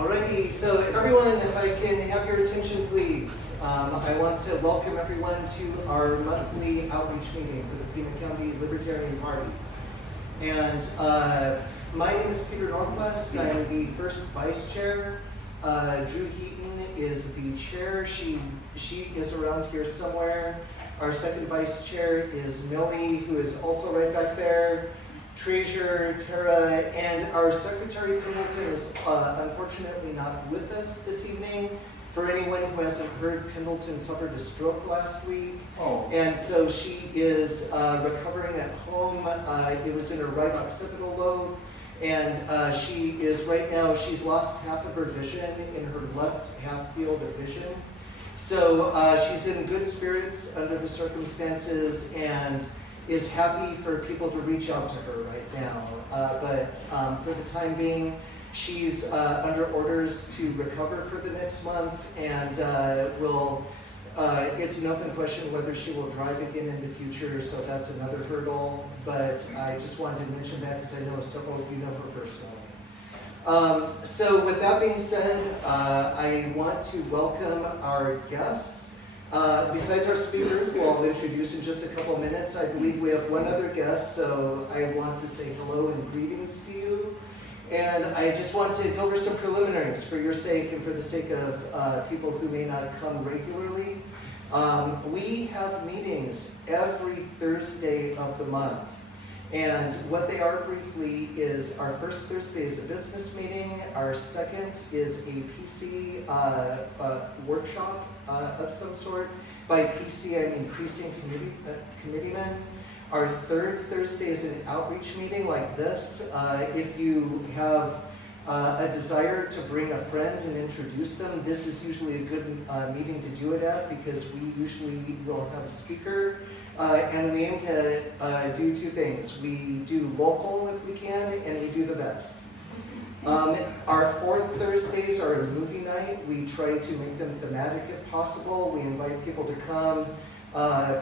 Alrighty, so everyone, if I can have your attention please. I want to welcome everyone to our monthly outreach meeting for the Pima County Libertarian Party. And my name is Peter Norquist. I am the first vice chair. Drew Heaton is the chair. She is around here somewhere. Our second vice chair is Millie, who is also right back there. Treasurer Tara, and our secretary Pendleton is unfortunately not with us this evening. For anyone who hasn't heard, Pendleton suffered a stroke last week. And so she is recovering at home. It was in her right occipital lobe, and she is right now, she's lost half of her vision in her left half field of vision. So she's in good spirits under the circumstances and is happy for people to reach out to her right now. But for the time being, she's under orders to recover for the next month, and it's an open question whether she will drive again in the future, so that's another hurdle. But I just wanted to mention that because I know several of you know her personally. So with that being said, I want to welcome our guests. Besides our speaker, who I'll introduce in just a couple minutes, I believe we have one other guest, so I want to say hello and greetings to you. And I just want to go over some preliminaries for your sake and for the sake of people who may not come regularly. We have meetings every Thursday of the month. And what they are briefly is our first Thursday is a business meeting. Our second is a PC workshop of some sort. By PC, I mean precinct committeemen. Our third Thursday is an outreach meeting like this. If you have a desire to bring a friend and introduce them, this is usually a good meeting to do it at because we usually will have a speaker. And we aim to do two things. We do local if we can, and we do the best. Our fourth Thursdays are a movie night. We try to make them thematic if possible. We invite people to come,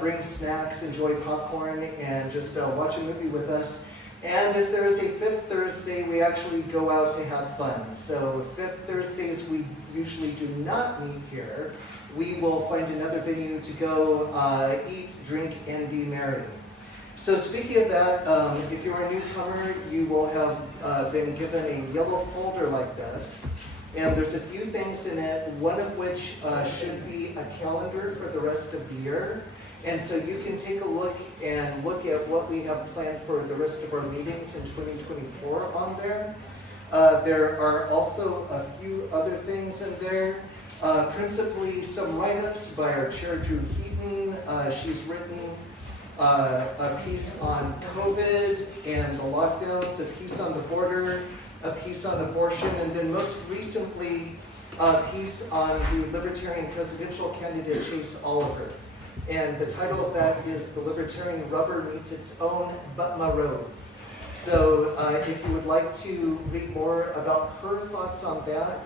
bring snacks, enjoy popcorn, and just watch a movie with us. And if there is a fifth Thursday, we actually go out to have fun. So fifth Thursdays, we usually do not meet here. We will find another venue to go eat, drink, and be merry. So speaking of that, if you're a newcomer, you will have been given a yellow folder like this. And there's a few things in it, one of which should be a calendar for the rest of the year. And so you can take a look and look at what we have planned for the rest of our meetings in 2024 on there. There are also a few other things in there. Principally some write-ups by our chair, Drew Heaton. She's written a piece on COVID and the lockdowns, a piece on the border, a piece on abortion, and then most recently, a piece on the Libertarian presidential candidate, Chase Oliver. And the title of that is The Libertarian Rubber Meets Its Own Butma Roads. So if you would like to read more about her thoughts on that,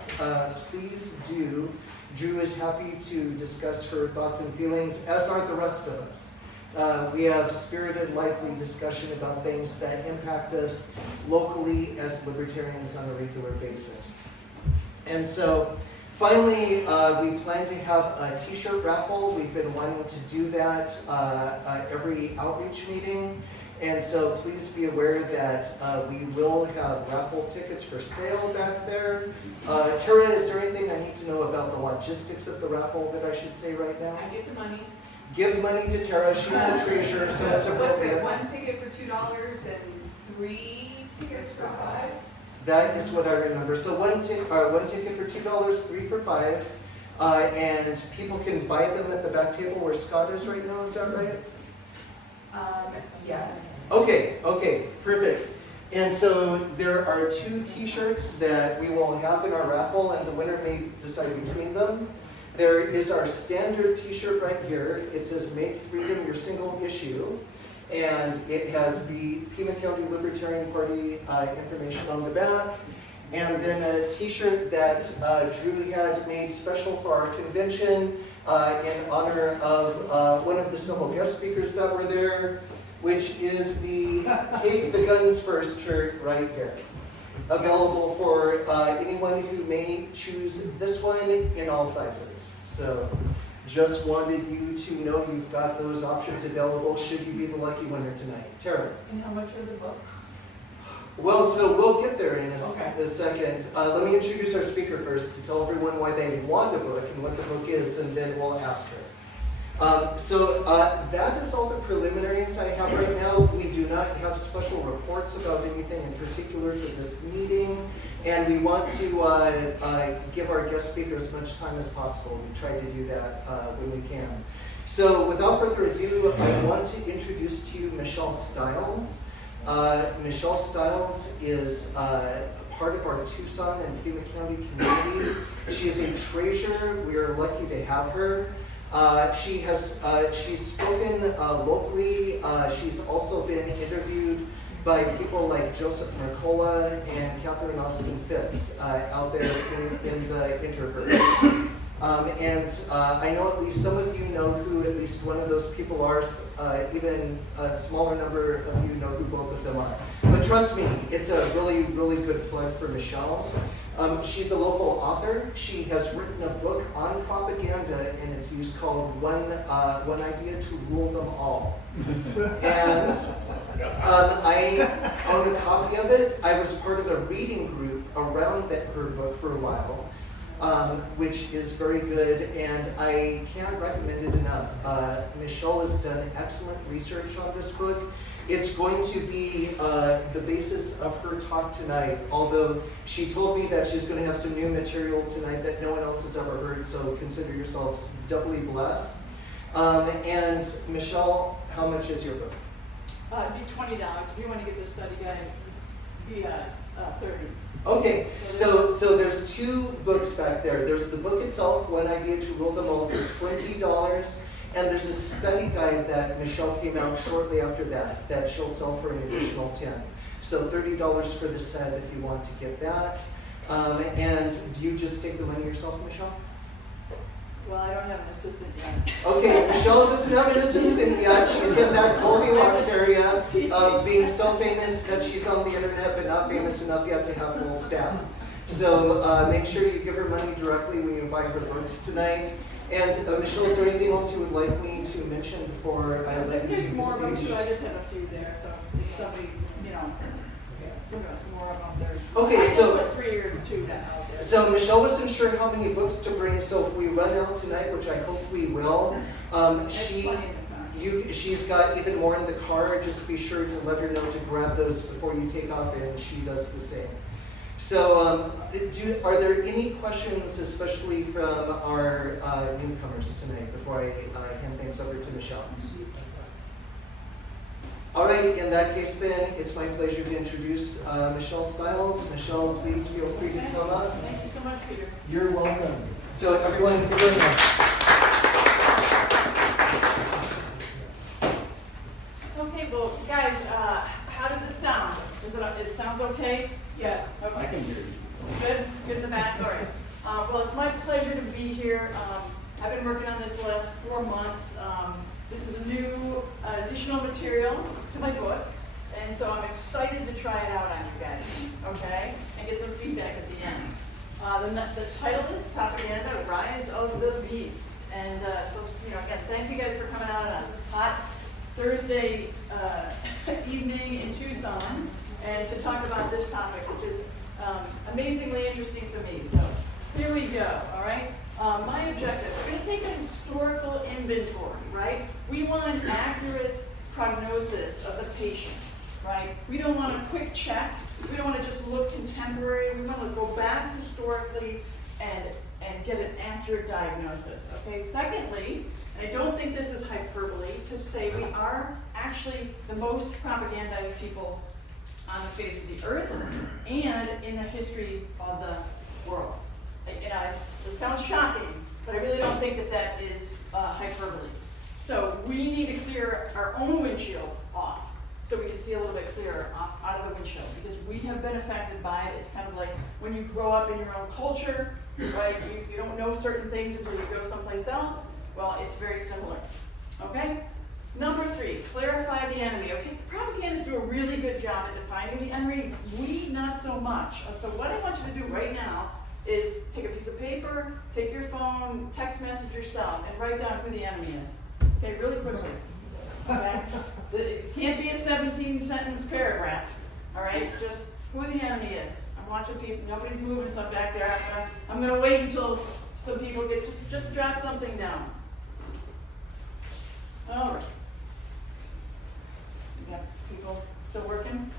please do. Drew is happy to discuss her thoughts and feelings, as are the rest of us. We have spirited, lively discussion about things that impact us locally as libertarians on a regular basis. And so finally, we plan to have a t-shirt raffle. We've been wanting to do that every outreach meeting. And so please be aware that we will have raffle tickets for sale back there. Tara, is there anything I need to know about the logistics of the raffle that I should say right now? I get the money. Give money to Tara, she's the treasurer, so it's appropriate. What's it, one ticket for $2 and 3 tickets for $5? That is what I remember. So one ticket for $2, 3 for $5. And people can buy them at the back table where Scott is right now, is that right? Yes. Okay, perfect. And so there are 2 t-shirts that we will have in our raffle, and the winner may decide between them. There is our standard t-shirt right here. It says Make Freedom Your Single Issue. And it has the Pima County Libertarian Party information on the back. And then a t-shirt that Drew had made special for our convention in honor of one of the several guest speakers that were there, which is the Take the Guns First shirt right here. Available for anyone anyone who may choose this one in all sizes. So just wanted you to know you've got those options available should you be the lucky winner tonight. Tara. And how much are the books? Well, so we'll get there in a Okay. second. Let me introduce our speaker first to tell everyone why they want the book and what the book is, and then we'll ask her. That is all the preliminaries I have right now. We do not have special reports about anything in particular for this meeting, and we want to give our guest speaker as much time as possible. We try to do that when we can. So without further ado, I want to introduce to you Michelle Stiles. Michelle Stiles is part of our Tucson and Pima County community. She is a treasure. We are lucky to have her. She's spoken locally. She's also been interviewed by people like Joseph Mercola and Catherine Austin Phipps out there in the Introverse. I know at least some of you know who at least one of those people are. Even a smaller number of you know who both of them are. But trust me, it's a really, really good plug for Michelle. She's a local author. She has written a book on propaganda and its use called One Idea to Rule Them All. And I own a copy of it. I was part of a reading group around her book for a while, which is very good, and I can't recommend it enough. Michelle has done excellent research on this book. It's going to be the basis of her talk tonight, although she told me that she's going to have some new material tonight that no one else has ever heard, so consider yourselves doubly blessed. And Michelle, how much is your book? It'd be $20. If you want to get the study guide, it'd be $30. Okay, so there's two books back there. There's the book itself, One Idea to Rule Them All, for $20. And there's a study guide that Michelle came out shortly after that she'll sell for an additional $10. So $30 for the set if you want to get that. And do you just take the money yourself, Michelle? Well, I don't have an assistant yet. Okay, Michelle doesn't have an assistant yet. She's in that Goldilocks area of being so famous that she's on the internet but not famous enough yet to have full staff. So make sure you give her money directly when you buy her books tonight. And Michelle, is there anything else you would like me to mention before I let you do There's more of them the too. speech? I just have a few there, so if somebody, some more of them there. Okay, I so- have 3 or 2 that out there. So Michelle wasn't sure how many books to bring, so if we run out tonight, which I hope we will, There's plenty in the car. she's got even more in the car. Just be sure to let her know to grab those before you take off, and she does the same. So are there any questions, especially from our newcomers tonight, before I hand things over to Michelle? All right, in that case then, it's my pleasure to introduce Michelle Stiles. Michelle, please feel free to come up. Thank you so much, Peter. You're welcome. So everyone, give her a Okay, well, guys, how does it sound? It sounds okay? Yes. Okay. I can hear you. Good, good in the back, all right. Well, it's my pleasure to be here. I've been working on this the last 4 months. This is a new additional material to my book, and so I'm excited to try it out on you guys, okay? And get some feedback at the end. The title is Propaganda, Rise of the Beast. And so, again, thank you guys for coming out on a hot Thursday evening in Tucson and to talk about this topic, which is amazingly interesting to me. So here we go, all right? My objective, we're going to take a historical inventory, right? We want an accurate prognosis of the patient, right? We don't want a quick check. We don't want to just look contemporary. We want to go back historically and get an accurate diagnosis, okay? Secondly, and I don't think this is hyperbole to say we are actually the most propagandized people on the face of the earth and in the history of the world. It sounds shocking, but I really don't think that is hyperbole. So we need to clear our own windshield off so we can see a little bit clearer out of the windshield, because we have been affected by it. It's kind of like when you grow up in your own culture, right? You don't know certain things until you go someplace else. Well, it's very similar, okay? Number 3, clarify the enemy. Okay, propagandists do a really good job at defining the enemy. We not so much. So what I want you to do right now is take a piece of paper, take your phone, text message yourself, and write down who the enemy is. Okay, really quickly. Okay? It can't be a 17-sentence paragraph. All right? Just who the enemy is. I'm watching people. Nobody's moving stuff back there. I'm gonna wait until some people get just jot something down. All right. You got people still working?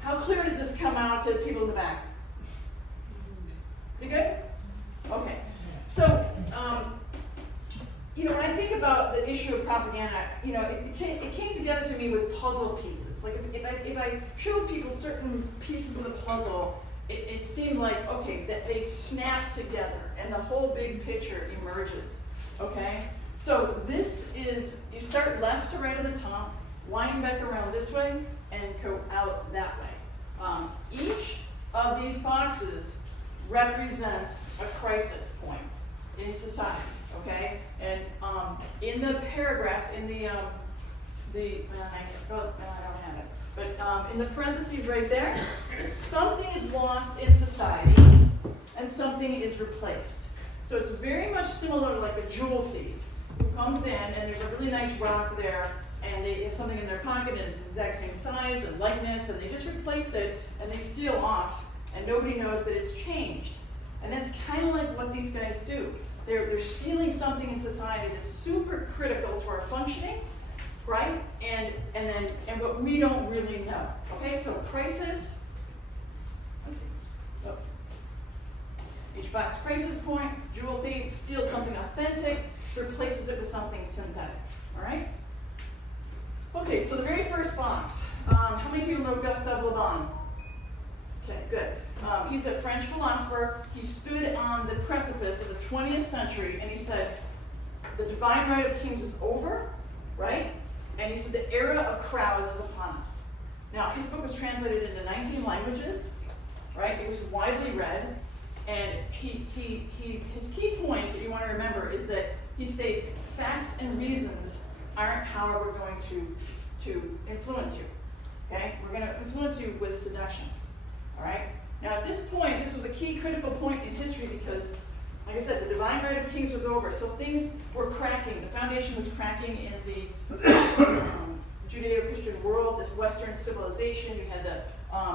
How clear does this come out to people in the back? Pretty good? Okay. So, when I think about the issue of propaganda, it came together to me with puzzle pieces. Like if I showed people certain pieces of the puzzle, it seemed like, okay, that they snap together and the whole big picture emerges. Okay? So this is, you start left to right at the top, wind back around this way, and go out that way. Each of these boxes represents a crisis point in society, okay? And in the paragraphs, in I don't have it, but in the parentheses right there, something is lost in society and something is replaced. So it's very much similar to like a jewel thief who comes in and there's a really nice rock there, and they have something in their pocket and it's the exact same size and likeness, and they just replace it and they steal off, and nobody knows that it's changed. And that's kind of like what these guys do. They're stealing something in society that's super critical to our functioning, right? And what we don't really know. Okay, so crisis. Let's see. Oh. Each box crisis point, jewel thief steals something authentic, replaces it with something synthetic. All right. Okay, so the very first box. How many people know Gustave Le Bon? Okay, good. He's a French philosopher. He stood on the precipice of the 20th century and he said, the divine right of kings is over, right? And he said, the era of crowds is upon us. Now, his book was translated into 19 languages, right? It was widely read. And his key point that you want to remember is that he states, facts and reasons aren't how we're going to influence you, okay? We're going to influence you with seduction, all right? Now at this point, this was a key critical point in history because, like I said, the divine right of kings was over, so things were cracking. The foundation was cracking in the Judeo-Christian world, this Western civilization. You had the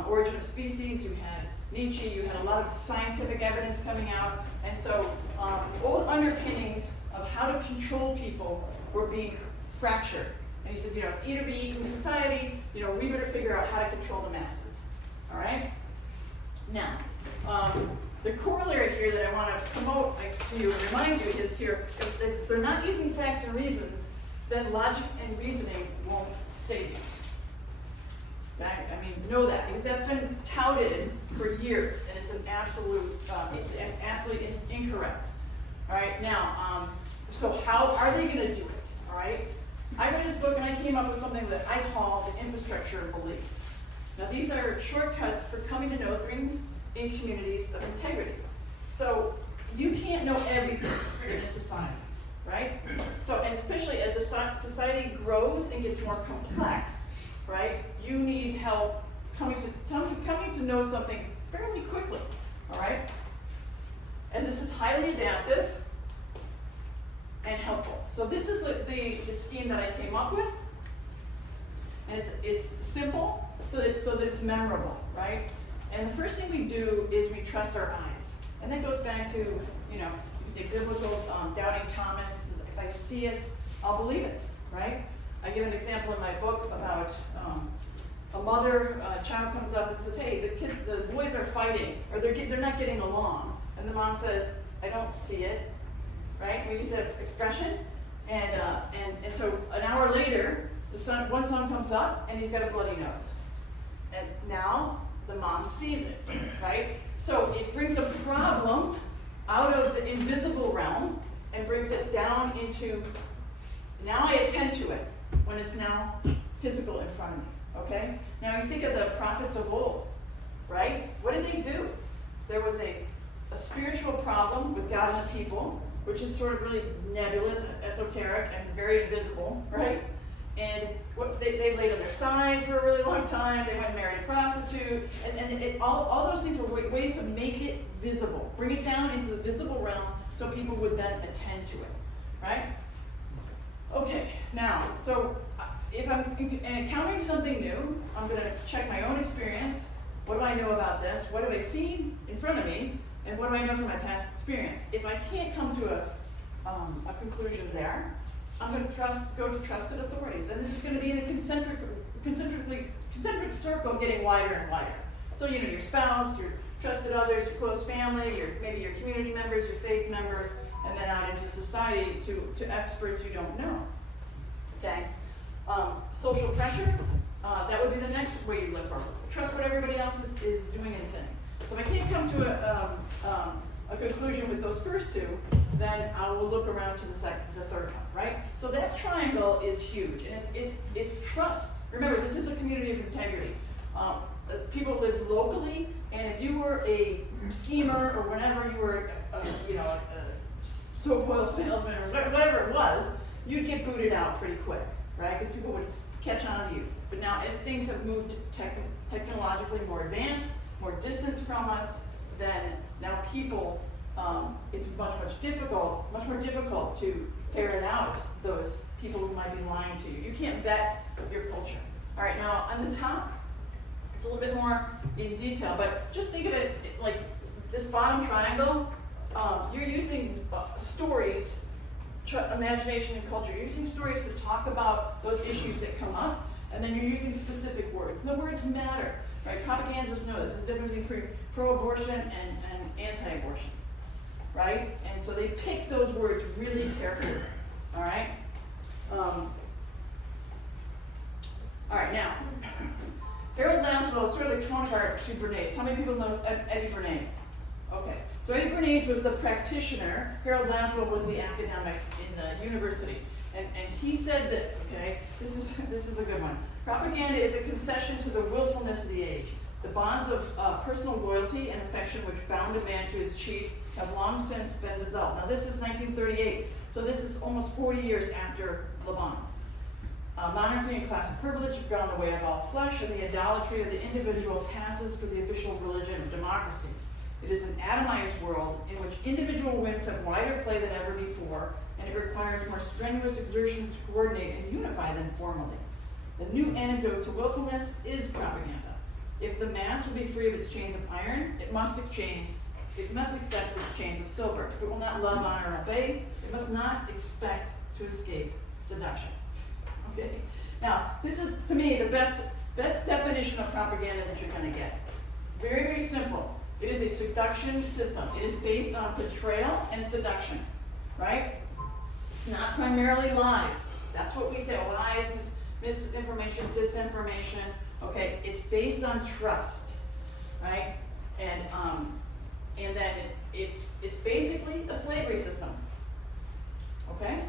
origin of species, you had Nietzsche, you had a lot of scientific evidence coming out, and so the old underpinnings of how to control people were being fractured. And he said, it's eat or be eaten society, we better figure out how to control the masses. All right? Now, the corollary here that I want to promote to you and remind you is here, if they're not using facts and reasons, then logic and reasoning won't save you. Okay? I mean, know that, because that's been touted for years, and it's an it's absolutely incorrect. All right, now, so how are they going to do it? All right, I read his book and I came up with something that I call the infrastructure of belief. Now, these are shortcuts for coming to know things in communities of integrity. So you can't know everything in a society, right? So, and especially as a society grows and gets more complex, right? You need help coming to know something fairly quickly, all right? And this is highly adaptive and helpful. So this is the scheme that I came up with, and it's simple so that it's memorable, right? And the first thing we do is we trust our eyes, and that goes back to you say biblical doubting Thomas. This is, if I see it, I'll believe it, right? I give an example in my book about a mother, a child comes up and says, "Hey, the boys are fighting, or they're not getting along," and the mom says, "I don't see it." Right? We use that expression, and so an hour later, one son comes up and he's got a bloody nose, and now the mom sees it, right? So it brings a problem out of the invisible realm and brings it down into, now I attend to it when it's now physical in front of me. Okay? Now you think of the prophets of old, right? What did they do? There was a spiritual problem with God and the people, which is sort of really nebulous, esoteric, and very invisible, right? and they laid on their side for a really long time, they went and married a prostitute, and all those things were ways to make it visible, bring it down into the visible realm so people would then attend to it, right? Okay, now, so if I'm encountering something new, I'm gonna check my own experience. What do I know about this? What have I seen in front of me? And what do I know from my past experience? If I can't come to a conclusion there, I'm going to go to trusted authorities. And this is going to be in a concentric circle getting wider and wider. So, you know, your spouse, your trusted others, your close family, maybe your community members, your faith members, and then out into society to experts you don't know. Okay? Social pressure, that would be the next way you look for. Trust what everybody else is doing and saying. So if I can't come to a conclusion with those first two, then I will look around to the third one, right? So that triangle is huge, and it's trust. Remember, this is a community of integrity. People live locally, and if you were a schemer or whenever you were, a soap oil salesman or whatever it was, you'd get booted out pretty quick, right? Because people would catch on to you. But now, as things have moved technologically more advanced, more distant from us, then now people, it's much more difficult to ferret out those people who might be lying to you. You can't vet your culture. All right, now on the top, it's a little bit more in detail, but just think of it like this bottom triangle. You're using stories, imagination and culture. You're using stories to talk about those issues that come up, and then you're using specific words. And the words matter, right? Propagandists know this. There's a difference between pro-abortion and anti-abortion, right? And so they pick those words really carefully, all right? All right, now, Harold Lanswell is sort of the counterpart to Bernays. How many people know Eddie Bernays? Okay, so Eddie Bernays was the practitioner. Harold Lanswell was the academic in the university. And he said this, okay? This is a good one. Propaganda is a concession to the willfulness of the age. The bonds of personal loyalty and affection which bound a man to his chief have long since been dissolved. Now this is 1938, so this is almost 40 years after Le Bon. Monarchy and class privilege have gone the way of all flesh, and the idolatry of the individual passes for the official religion of democracy. It is an atomized world in which individual whims have wider play than ever before, and it requires more strenuous exertions to coordinate and unify them formally. The new antidote to willfulness is propaganda. If the mass will be free of its chains of iron, it must accept its chains of silver. If it will not love, honor, and obey, it must not expect to escape seduction. Okay. Now, this is, to me, the best definition of propaganda that you're going to get. Very, very simple. It is a seduction system. It is based on betrayal and seduction, right? It's not primarily lies. That's what we say, lies, misinformation, disinformation. Okay, it's based on trust, right? And then it's basically a slavery system. Okay?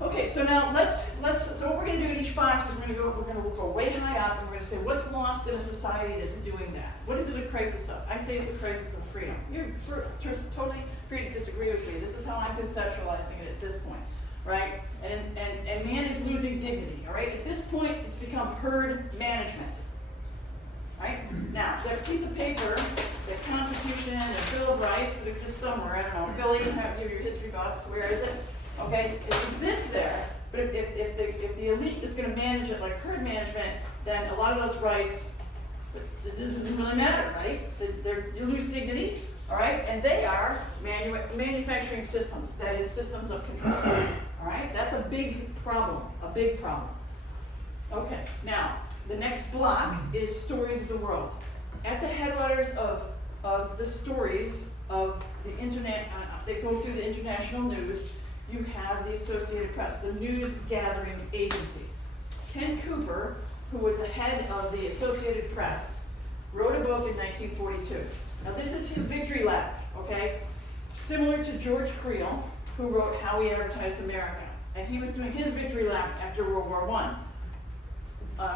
Okay, so now so what we're going to do in each box is we're going to go way high up, and we're going to say what's lost in a society that's doing that. What is it a crisis of? I say it's a crisis of freedom. You're totally free to disagree with me. This is how I'm conceptualizing it at this point, right? And man is losing dignity. All right. At this point, it's become herd management. Right? Now, that piece of paper, the Constitution, the Bill of Rights that exists somewhere, I don't know, Philly, have your history buffs, where is it? Okay, it exists there, but if the elite is going to manage it like herd management, then a lot of those rights, it doesn't really matter, right? You lose dignity, all right? And they are manufacturing systems, that is, systems of control, all right? That's a big problem, Okay, now, the next block is stories of the world. At the headwaters of the stories of the internet, that go through the international news, you have the Associated Press, the news gathering agencies. Ken Cooper, who was the head of the Associated Press, wrote a book in 1942. Now this is his victory lap, okay? Similar to George Creel, who wrote How We Advertised America. And he was doing his victory lap after World War I.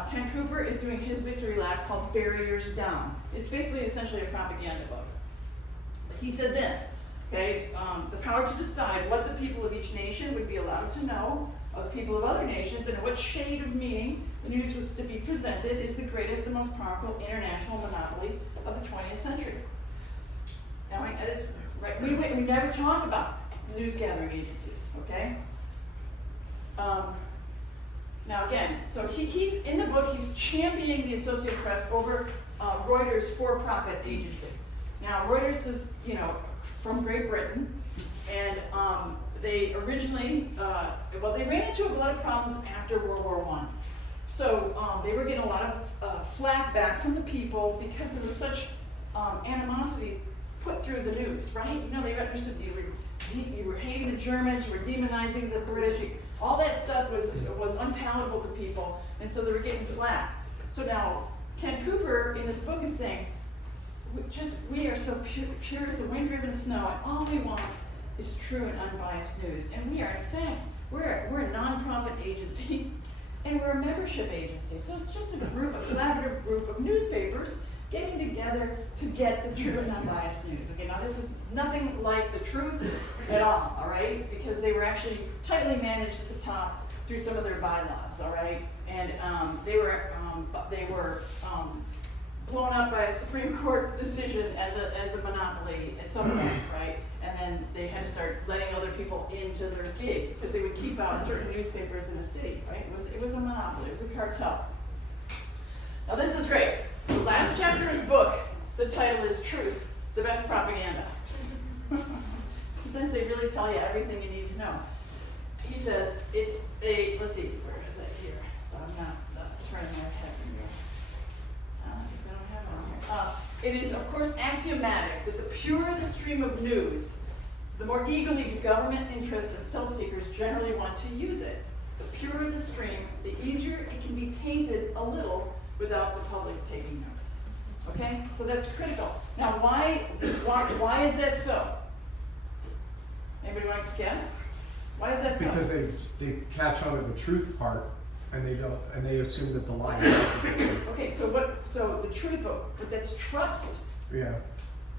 Ken Cooper is doing his victory lap called Barriers Down. It's basically essentially a propaganda book. But he said this, okay, the power to decide what the people of each nation would be allowed to know, of the people of other nations, and what shade of meaning the news was to be presented is the greatest and most powerful international monopoly of the 20th century. Now, it's, right, we never talk about news gathering agencies, okay? Now again, so he's in the book, he's championing the Associated Press over Reuters' for-profit agency. Now Reuters is, from Great Britain, and they originally, they ran into a lot of problems after World War I. So they were getting a lot of flack back from the people because there was such animosity put through the news, right? They understood you were hating the Germans, you were demonizing the British, all that stuff was unpalatable to people, and so they were getting flack. So now Ken Cooper in this book is saying, we are so pure as the wind-driven snow, and all we want is true and unbiased news. And we are, in fact, we're a nonprofit agency, and we're a membership agency. So it's just a collaborative group of newspapers getting together to get the true and unbiased news. Okay, now this is nothing like the truth at all right? Because they were actually tightly managed at the top through some of their bylaws, all right? And they were blown up by a Supreme Court decision as a monopoly at some point, right? And then they had to start letting other people into their gig because they would keep out certain newspapers in the city, right? It was a monopoly, it was a cartel. Now this is great. The last chapter of his book, the title is Truth, the Best Propaganda. Sometimes they really tell you everything you need to know. He says it's let's see, where is it here? So I'm not turning my head. It is, of course, axiomatic that the purer the stream of news, the more eagerly do government interests and self-seekers generally want to use it. The purer the stream, the easier it can be tainted a little without the public taking notice. Okay? So that's critical. Now, why is that so? Anybody want to guess? Why is that so? Because they catch on to the truth part, and they assume that the lie is also the truth. Okay, so the truth, but that's trust. Yeah.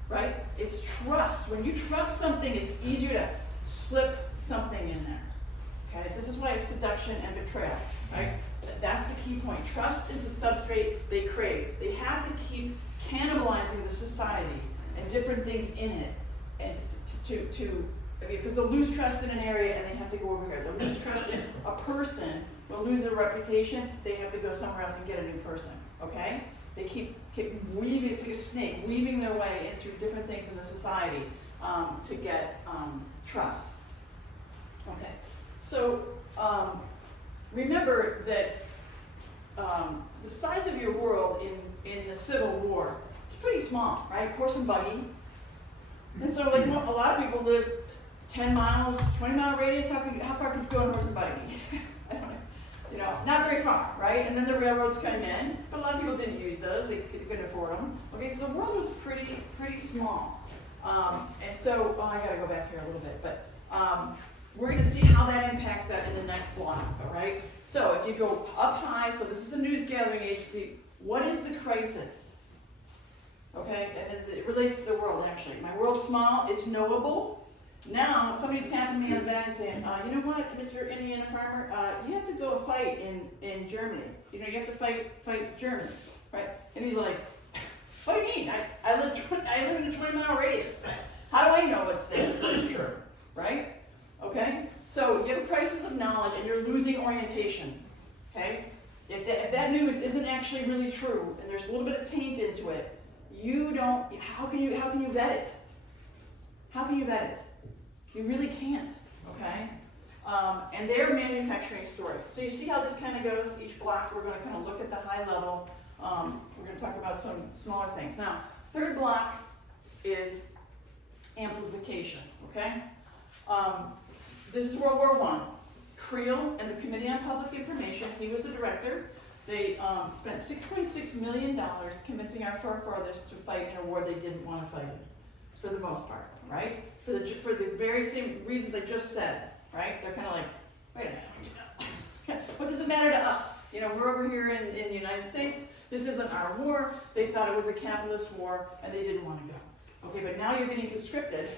Right? It's trust. When you trust something, it's easier to slip something in there. Okay? This is why it's seduction and betrayal. Right? That's the key point. Trust is the substrate they crave. They have to keep cannibalizing the society and different things in it, and because they'll lose trust in an area and they have to go over here. They'll lose trust in a person, they'll lose their reputation, they have to go somewhere else and get a new person. Okay? They keep weaving, it's like a snake, weaving their way into different things in the society to get trust. Okay. So remember that the size of your world in the Civil War is pretty small, right? Horse and buggy. And so like a lot of people live 10 miles, 20-mile radius. How far could you go on horse and buggy? I don't know. Not very far, right? And then the railroads come in, but a lot of people didn't use those. They couldn't afford them. Okay, so the world was pretty small. And so, I gotta go back here a little bit, but we're gonna see how that impacts that in the next block, all right? So if you go up high, so this is a news gathering agency, what is the crisis? Okay, and as it relates to the world, actually. My world's small, it's knowable. Now, somebody's tapping me on the back and saying, you know what, Mr. Indiana farmer, you have to go fight in Germany. You have to fight Germans, right? And he's like, what do you mean? I live in a 20-mile radius. How do I know what state is true, right? Okay, so you have a crisis of knowledge and you're losing orientation, okay? If that news isn't actually really true and there's a little bit of taint into it, how can you vet it? How can you vet it? You really can't, okay? And they're manufacturing story. So you see how this kind of goes? Each block, we're going to kind of look at the high level. We're going to talk about some smaller things. Now, third block is amplification, okay? This is World War I. Creel and the Committee on Public Information, he was the director. They spent $6.6 million convincing our forefathers to fight in a war they didn't want to fight in, for the most part, right? For the very same reasons I just said, right? They're kind of like, wait a minute, what does it matter to us? We're over here in the United States, this isn't our war. They thought it was a capitalist war and they didn't want to go. Okay, but now you're getting conscripted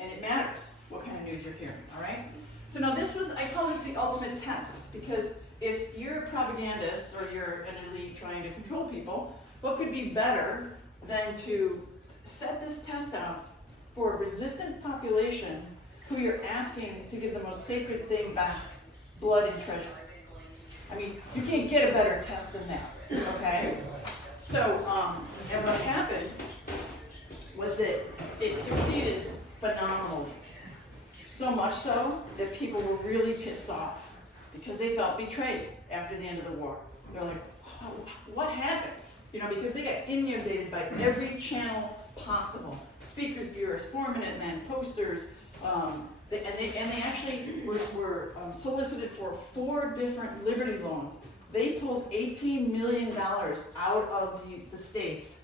and it matters what kind of news you're hearing, all right? So now this was, I call this the ultimate test, because if you're a propagandist or you're an elite trying to control people, what could be better than to set this test out for a resistant population who you're asking to give the most sacred thing back, blood and treasure. I mean, you can't get a better test than that, okay? So, and what happened was that it succeeded phenomenally. So much so that people were really pissed off because they felt betrayed after the end of the war. They're like, oh, what happened? You know, because they got inundated by every channel possible. Speakers bureaus, 4-minute men, posters, and they actually were solicited for 4 different Liberty loans. They pulled $18 million out of the states,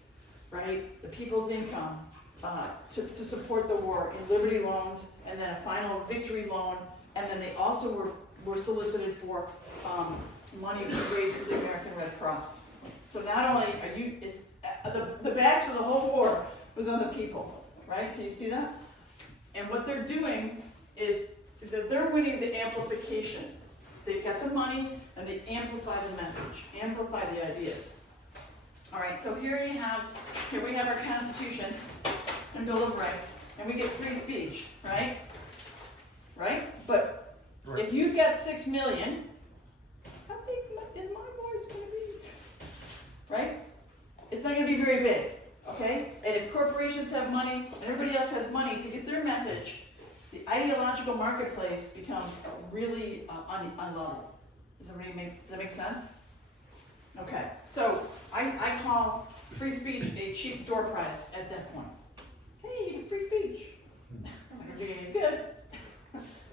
right, the people's income, to support the war in Liberty loans, and then a final victory loan, and then they also were solicited for money raised for the American Red Cross. So not only are you, it's the backs of the whole war was on the people, right? Can you see that? And what they're doing is they're winning the amplification. They've got the money and they amplify the message, amplify the ideas. All right, so here we have our Constitution and Bill of Rights, and we get free speech, right? Right? But Right. if you've got 6 million, how big is my voice going to be? Right? It's not going to be very big, okay? And if corporations have money and everybody else has money to get their message, the ideological marketplace becomes really unlevel. Does that make sense? Okay, so I call free speech a cheap door prize at that point. Hey, you get free speech. I'm not gonna do any good,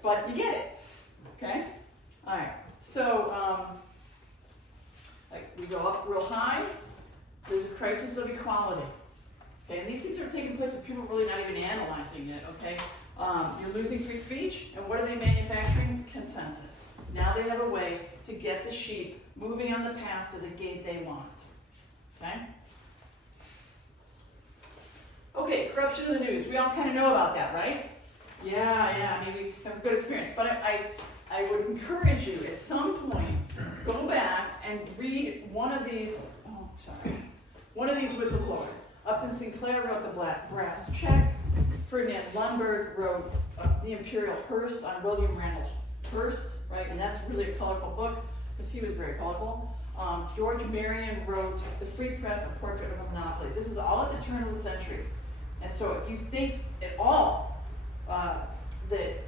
but you get it. Okay? All right. So, like we go up real high. There's a crisis of equality. Okay, and these things are taking place with people really not even analyzing it. Okay, you're losing free speech, and what are they manufacturing? Consensus. Now they have a way to get the sheep moving on the path to the gate they want. Okay. Okay, corruption of the news. We all kind of know about that, right? Yeah, I mean, we have a good experience. But I would encourage you at some point, go back and read one of these whistleblowers. Upton Sinclair wrote the Brass Check. Ferdinand Lundberg wrote The Imperial Hearse on William Randall Hearst, right? And that's really a colorful book because he was very colorful. George Marion wrote The Free Press, A Portrait of a Monopoly. This is all at the turn of the century. And so if you think at all that,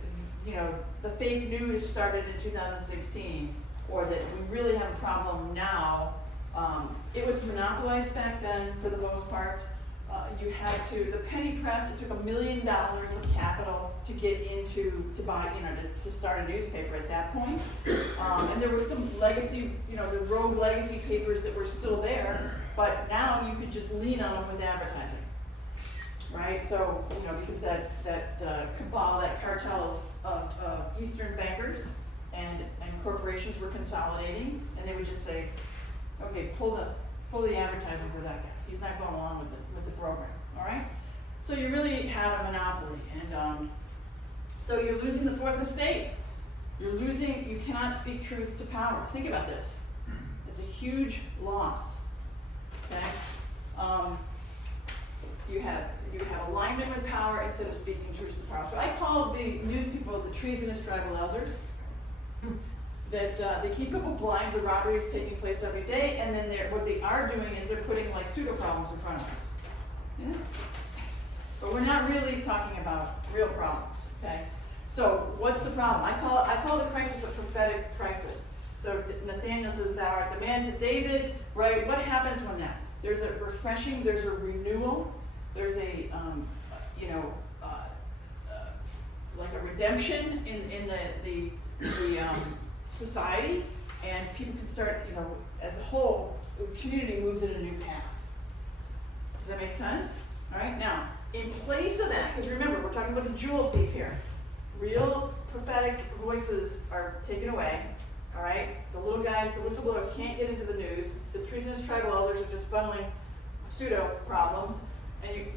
you know, the fake news started in 2016, or that we really have a problem now, it was monopolized back then for the most part. You had to, the penny press, it took $1 million of capital to get into, to buy, you know, to start a newspaper at that point. And there were some legacy, you know, the rogue legacy papers that were still there, but now you could just lean on them with advertising, right? So, you know, because that cabal, that cartel of Eastern bankers and corporations were consolidating, and they would just say, okay, pull the advertising for that guy. He's not going along with the program, all right? So you really had a monopoly, and so you're losing the fourth estate. You cannot speak truth to power. Think about this. It's a huge loss, okay? You have alignment with power instead of speaking truth to power. So I call the news people the treasonous tribal elders. That they keep people blind to robberies taking place every day, and then what they are doing is they're putting like pseudo problems in front of us. Yeah. But we're not really talking about real problems, okay? So what's the problem? I call the crisis a prophetic crisis. So Nathaniel says, "Thou art the man to David," right? What happens when that? There's a refreshing, there's a renewal, there's a like a redemption in the society, and people can start, you know, as a whole, the community moves in a new path. Does that make sense? All right, now, in place of that, because remember, we're talking about the jewel thief here. Real prophetic voices are taken away, all right? The little guys, the whistleblowers can't get into the news. The treasonous tribal elders are just funneling pseudo problems,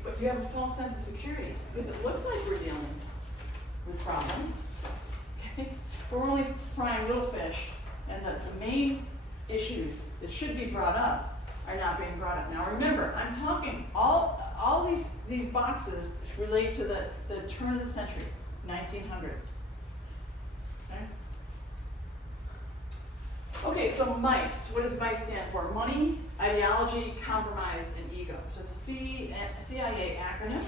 but you have a false sense of security, because it looks like we're dealing with problems. okay? But we're only frying little fish, and the main issues that should be brought up are not being brought up. Now remember, I'm talking, all these boxes relate to the turn of the century, 1900. Okay? Okay, so MICE, what does MICE stand for? Money, ideology, compromise, and ego. So it's a CIA acronym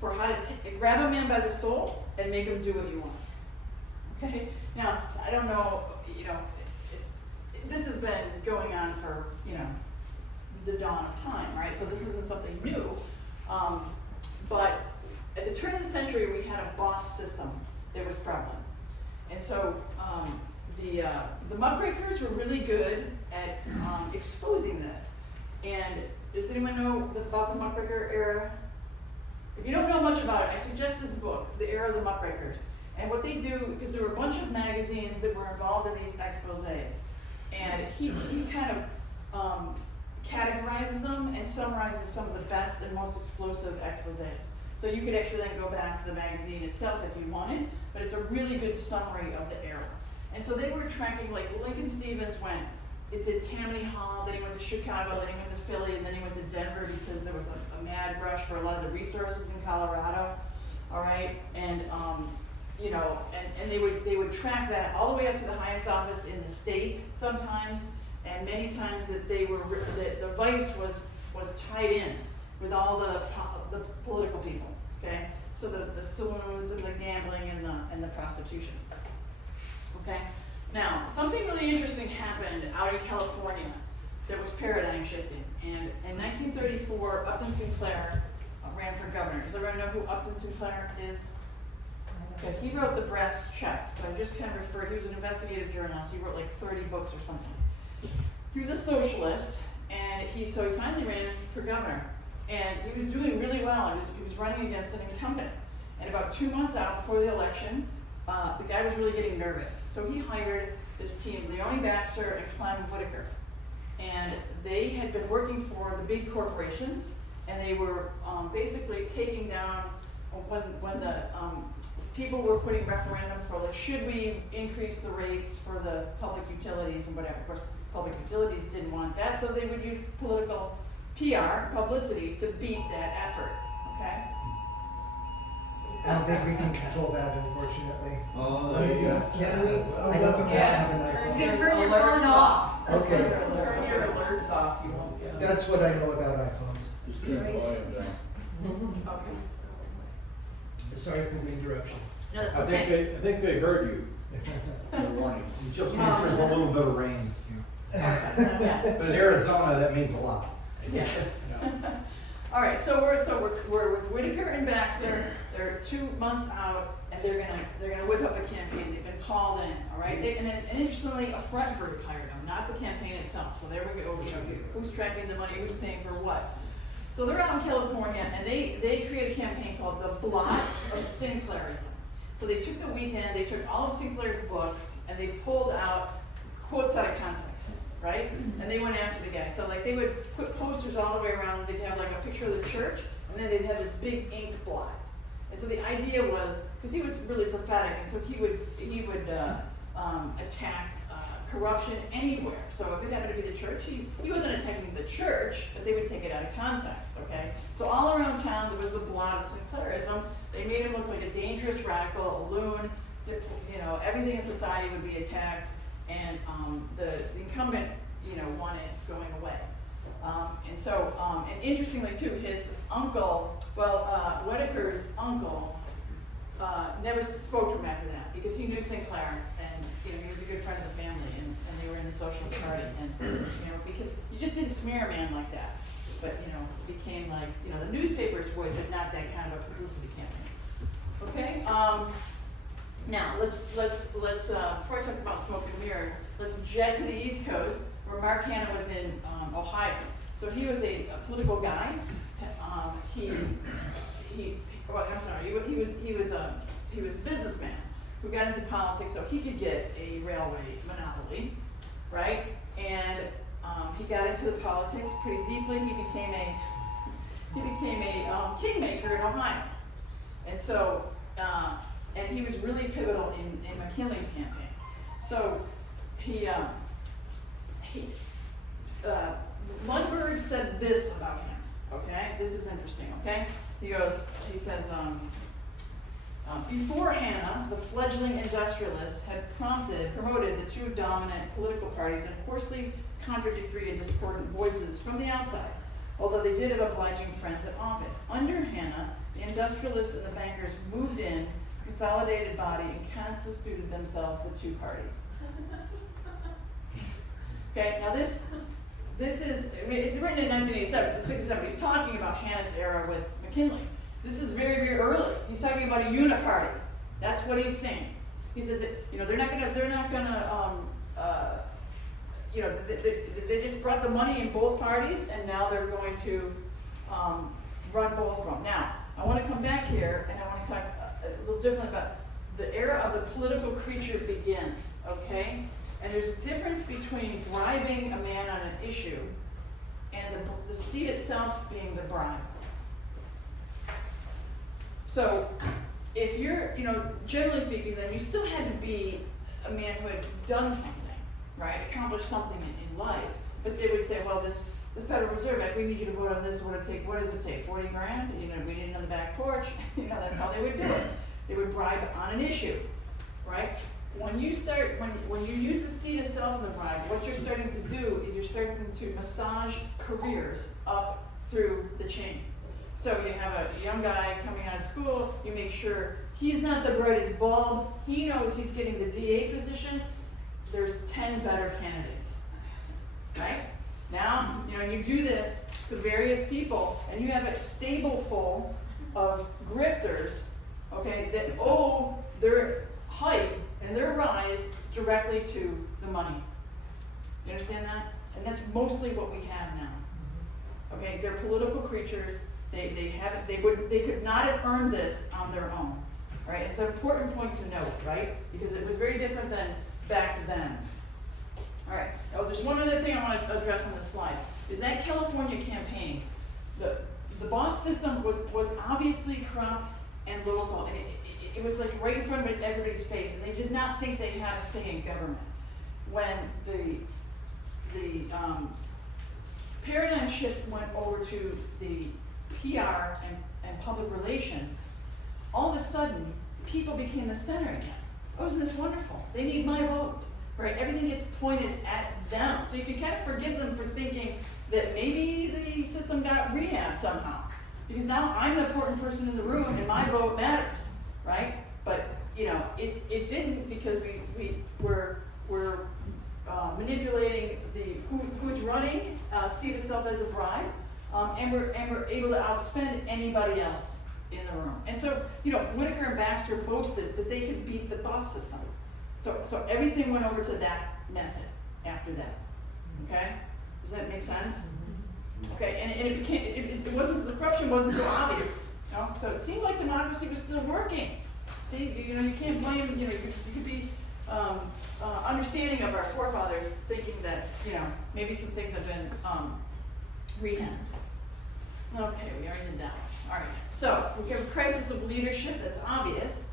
for how to grab a man by the soul and make him do what you want. Okay? Now, I don't know, this has been going on for, the dawn of time, right? So this isn't something new. But at the turn of the century, we had a boss system that was prevalent. And so the muckrakers were really good at exposing this. And does anyone know about the muckraker era? If you don't know much about it, I suggest this book, The Era of the Muckrakers. And what they do, because there were a bunch of magazines that were involved in these exposés, and he kind of categorizes them and summarizes some of the best and most explosive exposés. So you could actually then go back to the magazine itself if you wanted, but it's a really good summary of the era. And so they were tracking, like Lincoln Stevens it did Tammany Hall, then he went to Chicago, then he went to Philly, and then he went to Denver because there was a mad rush for a lot of the resources in Colorado, all right? And and they would track that all the way up to the highest office in the state sometimes, and many times that the vice was tied in with all the political people, okay? So the saloons and the gambling and the prostitution, okay? Now, something really interesting happened out in California that was paradigm shifting. And in 1934, Upton Sinclair ran for governor. Does everyone know who Upton Sinclair is? Okay, he wrote the brass check. So I just kind of referred, he was an investigative journalist. He wrote like 30 books or something. He was a socialist, and he finally ran for governor. And he was doing really well. He was running against an incumbent. And about 2 months out before the election, the guy was really getting nervous. So he hired this team, Leone Baxter and Clem Whitaker. And they had been working for the big corporations, and they were basically taking down, when the people were putting referendums for, like, should we increase the rates for the public utilities and whatever. Of course, public utilities didn't want that, so they would use political PR, publicity, to beat that effort, okay? I don't think we can control that, unfortunately. Oh, there you go. Can we? I don't Yes, have an turn iPhone. your Turn your alerts phone off. Okay. Turn your alerts off, you won't get them. That's what I know about iPhones. Just turn the volume down. Okay. Sorry for the interruption. No, that's I think they heard you. They're warning. It just means there's a little bit of rain. Yeah. But in Arizona, that means a lot. Yeah. All right, so we're with Whitaker and Baxter. They're 2 months out, and they're gonna whip up a campaign. They've been called in, all right. And interestingly, a front group hired them, not the campaign itself. So there we go. Who's tracking the money? Who's paying for what? So they're out in California, and they create a campaign called the Blot of Sinclairism. So they took the weekend, they took all of Sinclair's books, and they pulled out quotes out of context, right? And they went after the guy. So like they would put posters all the way around. They'd have like a picture of the church, and then they'd have this big inked blot. And so the idea was, because he was really prophetic, and so he would attack corruption anywhere. So if it happened to be the church, he wasn't attacking the church, but they would take it out of context, okay? So all around town there was the blot of Sinclairism. They made him look like a dangerous radical, a loon. Everything in society would be attacked, and the incumbent, wanted going away. And interestingly too, his uncle, Whitaker's uncle, never spoke to him after that because he knew Sinclair, and he was a good friend of the family, and they were in the Socialist Party, and because you just didn't smear a man like that, but it became like the newspapers would, but not that kind of a publicity campaign. Okay. Now let's before I talk about smoke and mirrors, let's jet to the East Coast where Mark Hanna was in Ohio. So he was a political guy. He was a businessman who got into politics so he could get a railway monopoly, right? And he got into the politics pretty deeply. He became a kingmaker in Ohio. And so and he was really pivotal in McKinley's campaign. So Lundberg said this about him, okay? This is interesting, okay? He says, before Hanna, the fledgling industrialists had promoted the two dominant political parties and coarsely contradictory and discordant voices from the outside, although they did have obliging friends at office. Under Hanna, the industrialists and the bankers moved in, consolidated body, and constituted themselves the two parties. Okay, now this is, I mean, it's written in 1987, 67. He's talking about Hanna's era with McKinley. This is very, very early. He's talking about a uniparty. That's what he's saying. He says that, you know, they just brought the money in both parties, and now they're going to run both of them. Now, I want to come back here, and I want to talk a little differently about the era of the political creature begins, okay? And there's a difference between bribing a man on an issue and the seat itself being the bribe. So, if you're, you know, generally speaking, then you still had to be a man who had done something, right? Accomplished something in life. But they would say, well, the Federal Reserve Act, we need you to vote on this. What does it take? 40 grand? You know, we need it on the back porch. You know, that's how they would do it. They would bribe on an issue, right? When you use the seat itself in the bribe, what you're starting to do is you're starting to massage careers up through the chain. So you have a young guy coming out of school, you make sure he's not the brightest bulb, he knows he's getting the DA position, there's 10 better candidates, right? Now, you know, you do this to various people, and you have a stable full of grifters, okay, that owe their height and their rise directly to the money. You understand that? And that's mostly what we have now. Okay, they're political creatures. They could not have earned this on their own. Right? It's an important point to note, right? Because it was very different than back then. All right. Now, there's one other thing I want to address on this slide. Is that California campaign, the boss system was obviously corrupt and local, and it was like right in front of everybody's face, and they did not think they had a say in government. When the paradigm shift went over to the PR and public relations, all of a sudden, people became the center again. Oh, isn't this wonderful? They need my vote, right? Everything gets pointed at them. So you can kind of forgive them for thinking that maybe the system got rehabbed somehow. Because now I'm the important person in the room and my vote matters, right? But, you know, it didn't, because we were manipulating who's running, see itself as a bribe, and we're able to outspend anybody else in the room. And so, you know, Whitaker and Baxter boasted that they could beat the boss system. So everything went over to that method after that. Okay? Does that make sense? Okay, and it became, it wasn't, the corruption wasn't so obvious. You know? So it seemed like democracy was still working. See, you know, you can't blame, you know, you could be understanding of our forefathers, thinking that, you know, maybe some things have been rehabbed. Okay, we already did that. All right, so we have a crisis of leadership that's obvious,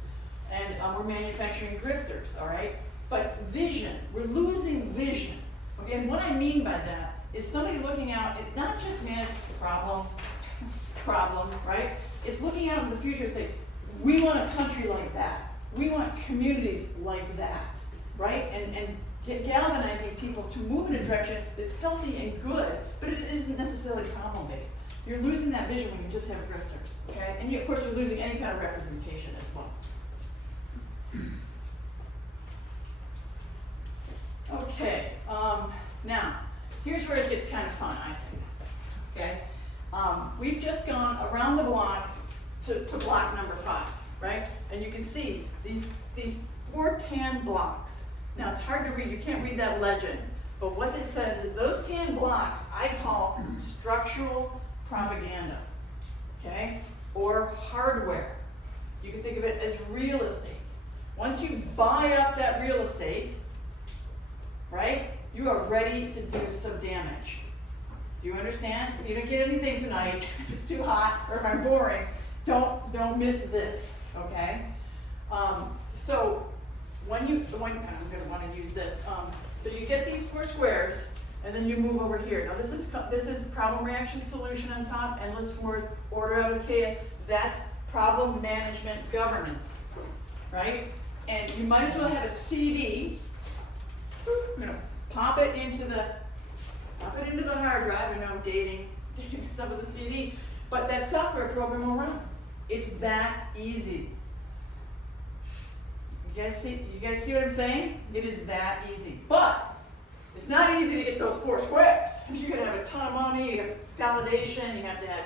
and we're manufacturing grifters, all right? But vision, we're losing vision. Okay, and what I mean by that is somebody looking out, it's not just problem, right? It's looking out in the future and saying, we want a country like that. We want communities like that, right? And galvanizing people to move in a direction that's healthy and good, but it isn't necessarily problem-based. You're losing that vision when you just have grifters, okay? And you, of course, you're losing any kind of representation as well. Okay, now, here's where it gets kind of fun, I think, okay? We've just gone around the block to block number 5, right? And you can see these 4 tan blocks. Now, it's hard to read, you can't read that legend, but what this says is those tan blocks I call structural propaganda, okay? Or hardware. You can think of it as real estate. Once you buy up that real estate, right, you are ready to do some damage. Do you understand? If you don't get anything tonight, if it's too hot or if I'm boring, don't miss this, okay? So I'm gonna wanna use this. So you get these 4 squares, and then you move over here. Now this is problem, reaction, solution on top, endless force, order out of chaos. That's problem management governance, right? And you might as well have a CD. I'm gonna pop it into the hard drive. I know I'm dating some of the CD, but that software program will run. It's that easy. You guys see what I'm saying? It is that easy. But it's not easy to get those 4 squares. You're gonna have a ton of money, you have consolidation, you have to have,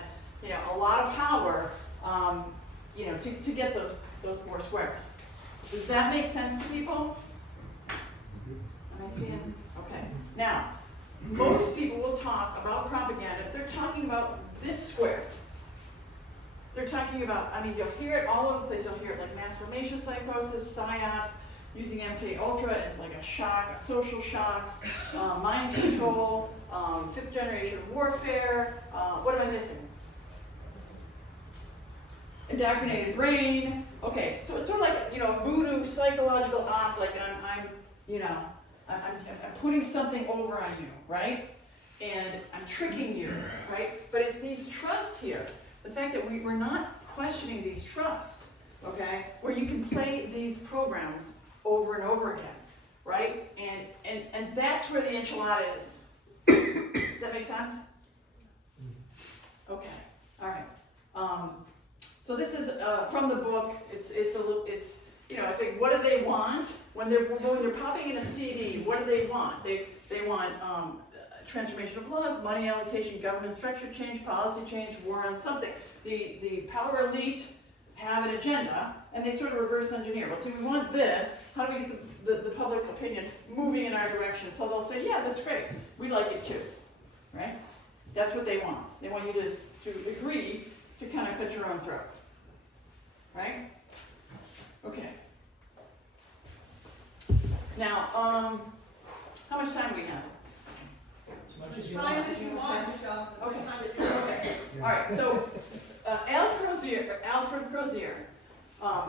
a lot of power, to get those 4 squares. Does that make sense to people? Am I seeing? Okay. Now, most people will talk about propaganda. They're talking about this square. They're talking about, you'll hear it all over the place. You'll hear it like mass formation psychosis, psyops, using MK Ultra as like a shock, social shocks, mind control, 5th generation warfare. What am I missing? Indoctrinated brain. Okay, so it's sort of like, voodoo psychological op, like I'm putting something over on you, right? And I'm tricking you, right? But it's these trusts here. The fact that we're not questioning these trusts, okay? Where you can play these programs over and over again, right? And that's where the enchilada is. Does that make sense? Okay, all right. So this is from the book. It's like, what do they want when they're popping in a CD? What do they want? They want transformation of laws, money allocation, government structure change, policy change, war on something. The power elite have an agenda, and they sort of reverse engineer. Well, so we want this. How do we get the public opinion moving in our direction? So they'll say, yeah, that's great. We like it too, right? That's what they want. They want you to agree to kind of cut your own throat, right? Okay. Now, how much time do we have? As time as you want, Michelle. As much Okay. time as you want. Okay. All right. So, Alfred Crozier,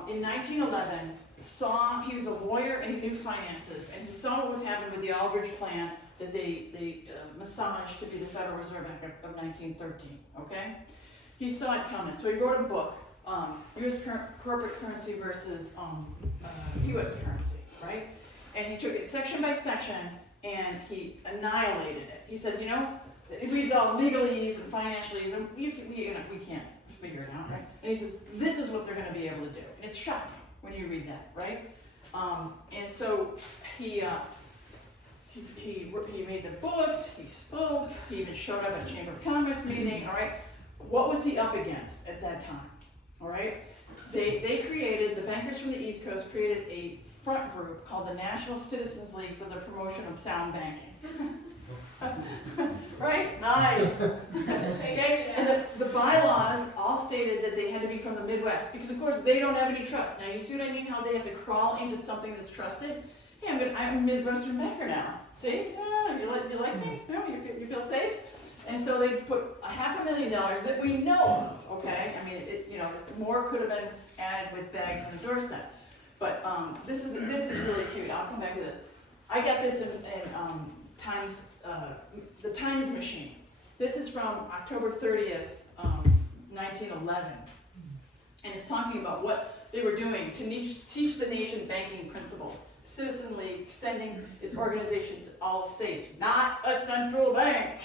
in 1911, he was a lawyer and he knew finances, and he saw what was happening with the Aldrich plan that they massaged to be the Federal Reserve Act of 1913. Okay. He saw it coming, so he wrote a book, U.S. corporate currency versus U.S. currency, right? And he took it section by section and he annihilated it. He said, it reads all legalese and financialese, and we can't figure it out, right? And he says, this is what they're going to be able to do. And it's shocking when you read that, right? And so he made the books, he spoke, he even showed up at a Chamber of Commerce meeting, all right? What was he up against at that time, all right? They created, the bankers from the East Coast created a front group called the National Citizens League for the Promotion of Sound Banking. Right? Nice. Okay? And the bylaws all stated that they had to be from the Midwest because, of course, they don't have any trust. Now, you see what I mean? How they have to crawl into something that's trusted? Hey, I'm a Midwestern banker now. See? You like me? You feel safe? And so they put $500,000 that we know of, okay? More could have been added with bags on the doorstep. But this is really cute. I'll come back to this. I got this in Times, the Times Machine. This is from October 30th, 1911. And it's talking about what they were doing to teach the nation banking principles. Citizen League extending its organization to all states, not a central bank.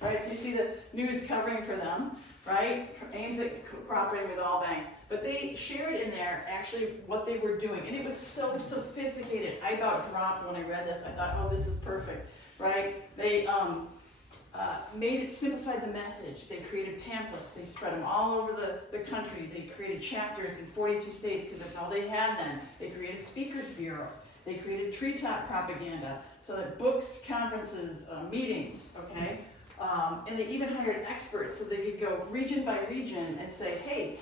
Right, so you see the news covering for them, right? Aims at cooperating with all banks. But they shared in there actually what they were doing. And it was so sophisticated. I about dropped when I read this. I thought, oh, this is perfect, right? They made it, simplified the message. They created pamphlets. They spread them all over the country. They created chapters in 42 states because that's all they had then. They created speakers bureaus. They created treetop propaganda so that books, conferences, meetings, okay? And they even hired experts so they could go region by region and say, hey,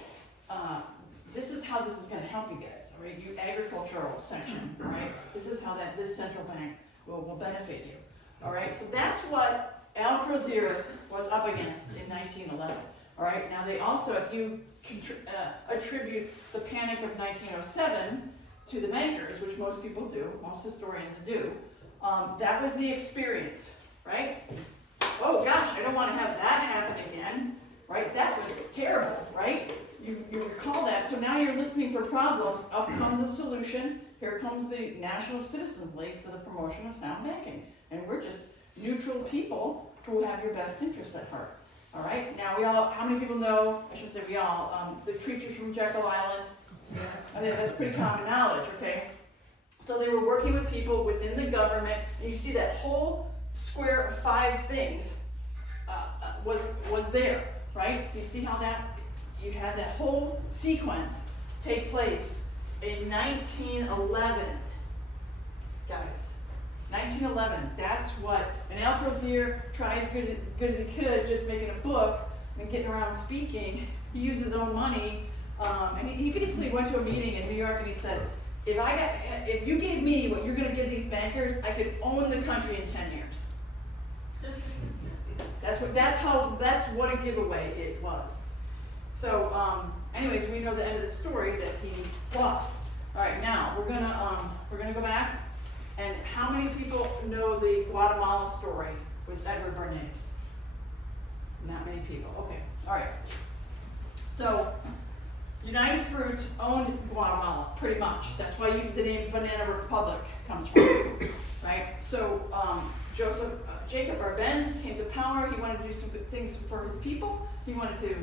this is how this is going to help you guys, all right? You agricultural section, right? This is how this central bank will benefit you, all right? So that's what Al Crozier was up against in 1911. All right, now they also, if you attribute the Panic of 1907 to the bankers, which most people do, most historians do, that was the experience, right? Oh gosh, I don't want to have that happen again, right? That was terrible, right? You recall that, so now you're listening for problems, up comes the solution, here comes the National Citizens League for the promotion of sound banking. And we're just neutral people who have your best interests at heart. All right, now how many people know, I shouldn't say we all, the creatures from Jekyll Island? I think that's pretty common knowledge, okay? So they were working with people within the government, and you see that whole square of 5 things was there, right? Do you see how you had that whole sequence take place in 1911, guys. 1911, that's what, and Al Crozier tries good as he could, just making a book and getting around speaking. He used his own money, and he basically went to a meeting in New York and he said, if you gave me what you're gonna give these bankers, I could own the country in 10 years. That's what a giveaway it was. So, anyways, we know the end of the story that he lost. All right, now we're gonna go back. And how many people know the Guatemala story with Edward Bernays? Not many people. Okay, all right. So, United Fruit owned Guatemala, pretty much. That's why the name Banana Republic comes from, right? So, Jacob Arbenz came to power. He wanted to do some good things for his people. He wanted to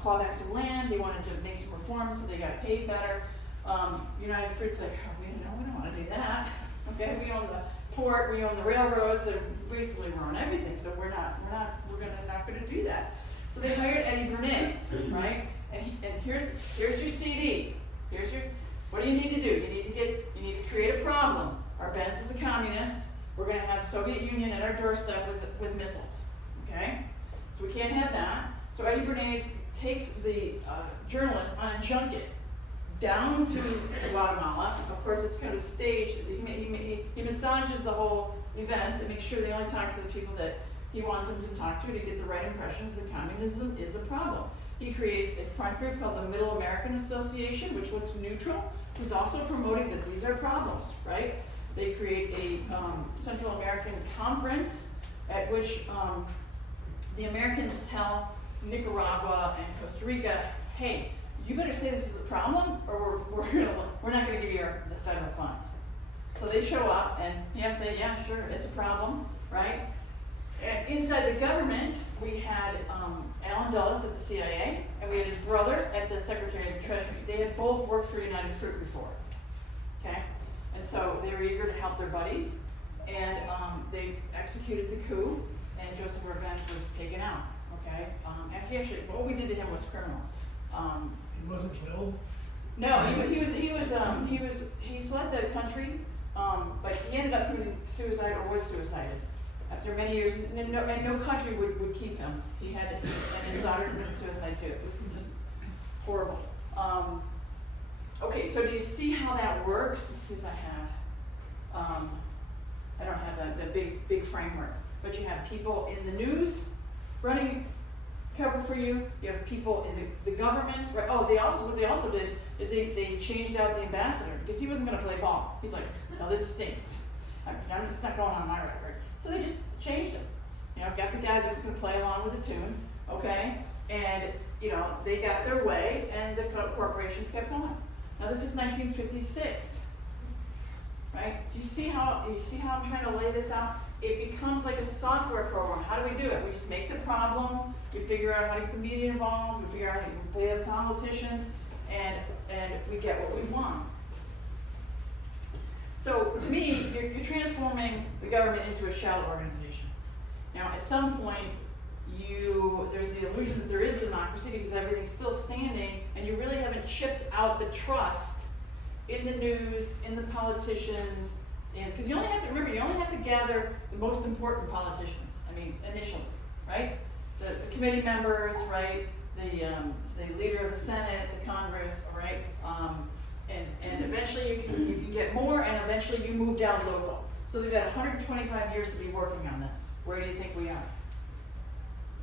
claw back some land. He wanted to make some reforms so they got paid better. United Fruit's like, oh, we don't want to do that. Okay, we own the port, we own the railroads, and basically we own everything. So we're not going to do that. So they hired Eddie Bernays, right? And here's your CD. What do you need to do? You need to create a problem. Arbenz is a communist. We're going to have Soviet Union at our doorstep with missiles. Okay, so we can't have that. So Eddie Bernays takes the journalist on a junket down to Guatemala. Of course, it's kind of staged. He massages the whole event to make sure they only talk to the people that he wants them to talk to get the right impressions that communism is a problem. He creates a front group called the Middle American Association, which looks neutral, who's also promoting that these are problems, right? They create a Central American Conference at which the Americans tell Nicaragua and Costa Rica, hey, you better say this is a problem, or we're not going to give you the federal funds. So they show up, and you have to say, yeah, sure, it's a problem, right? And inside the government, we had Alan Dulles at the CIA, and we had his brother at the Secretary of the Treasury. They had both worked for United Fruit before, okay? And so they were eager to help their buddies, and they executed the coup, and Joseph Arbenz was taken out, okay? And he actually, what we did to him was criminal. He wasn't killed? No, he fled the country, but he ended up committing suicide or was suicided after many years. And no country would keep him. And his daughter committed suicide too. It was just horrible. Okay, so do you see how that works? Let's see if I have. I don't have the big framework, but you have people in the news running cover for you. You have people in the government, right? Oh, what they also did is they changed out the ambassador because he wasn't going to play ball. He's like, no, this stinks. It's not going on my record. So they just changed him. Got the guy that was going to play along with the tune, okay? And they got their way, and the corporations kept going. Now this is 1956, right? Do you see how I'm trying to lay this out? It becomes like a software program. How do we do it? We just make the problem, we figure out how to get the media involved, we figure out how to play the politicians, and we get what we want. So to me, you're transforming the government into a shell organization. Now at some point, there's the illusion that there is democracy because everything's still standing, and you really haven't chipped out the trust in the news, in the politicians, because you only have to gather the most important politicians. Initially, right? The committee members, right? The leader of the Senate, the Congress, right? And eventually you can get more, and eventually you move down local. So they've got 125 years to be working on this. Where do you think we are?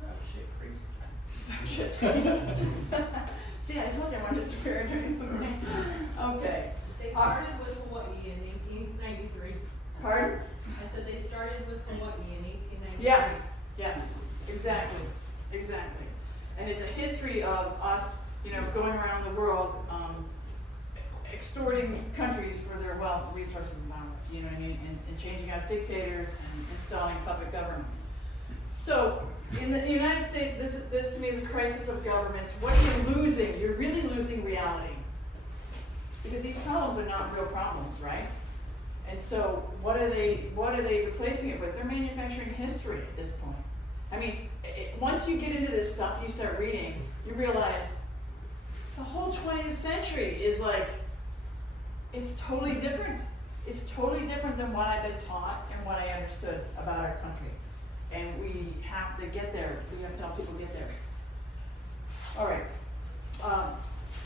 Oh shit, crazy. Shit's Creek. See, I told you I wanted to swear during the meeting. Okay. They started with Hawaii in 1893. Pardon? I said they started with Hawaii in 1893. Yeah. Yes, exactly, exactly. And it's a history of us, going around the world, extorting countries for their wealth, resources, and power. You know what I mean? And changing out dictators and installing puppet governments. So, in the United States, this to me is a crisis of governments. What you're losing, you're really losing reality. Because these problems are not real problems, right? And so, what are they replacing it with? They're manufacturing history at this point. I mean, once you get into this stuff, you start reading, you realize the whole 20th century is like, it's totally different. It's totally different than what I've been taught and what I understood about our country. And we have to get there. We have to help people get there. All right. Are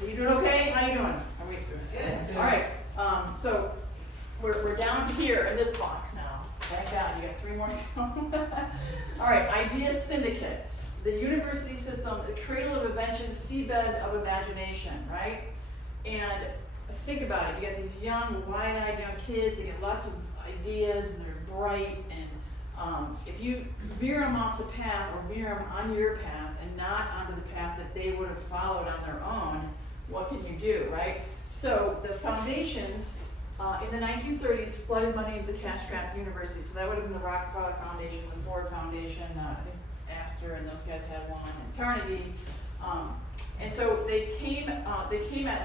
you doing okay? How you doing? Are we good? All right. So we're down here in this box now. Thank God, you got 3 more to go. All right, Idea Syndicate. The university system, the cradle of invention, seabed of imagination, right? And think about it. You got these young, wide-eyed young kids. They get lots of ideas, and they're bright. And if you veer them off the path, or veer them on your path, and not onto the path that they would have followed on their own, what can you do, right? So the foundations in the 1930s flooded money into the cash-strapped universities. So that would have been the Rockefeller Foundation, the Ford Foundation, I think Astor and those guys had one, and Carnegie. And so they came at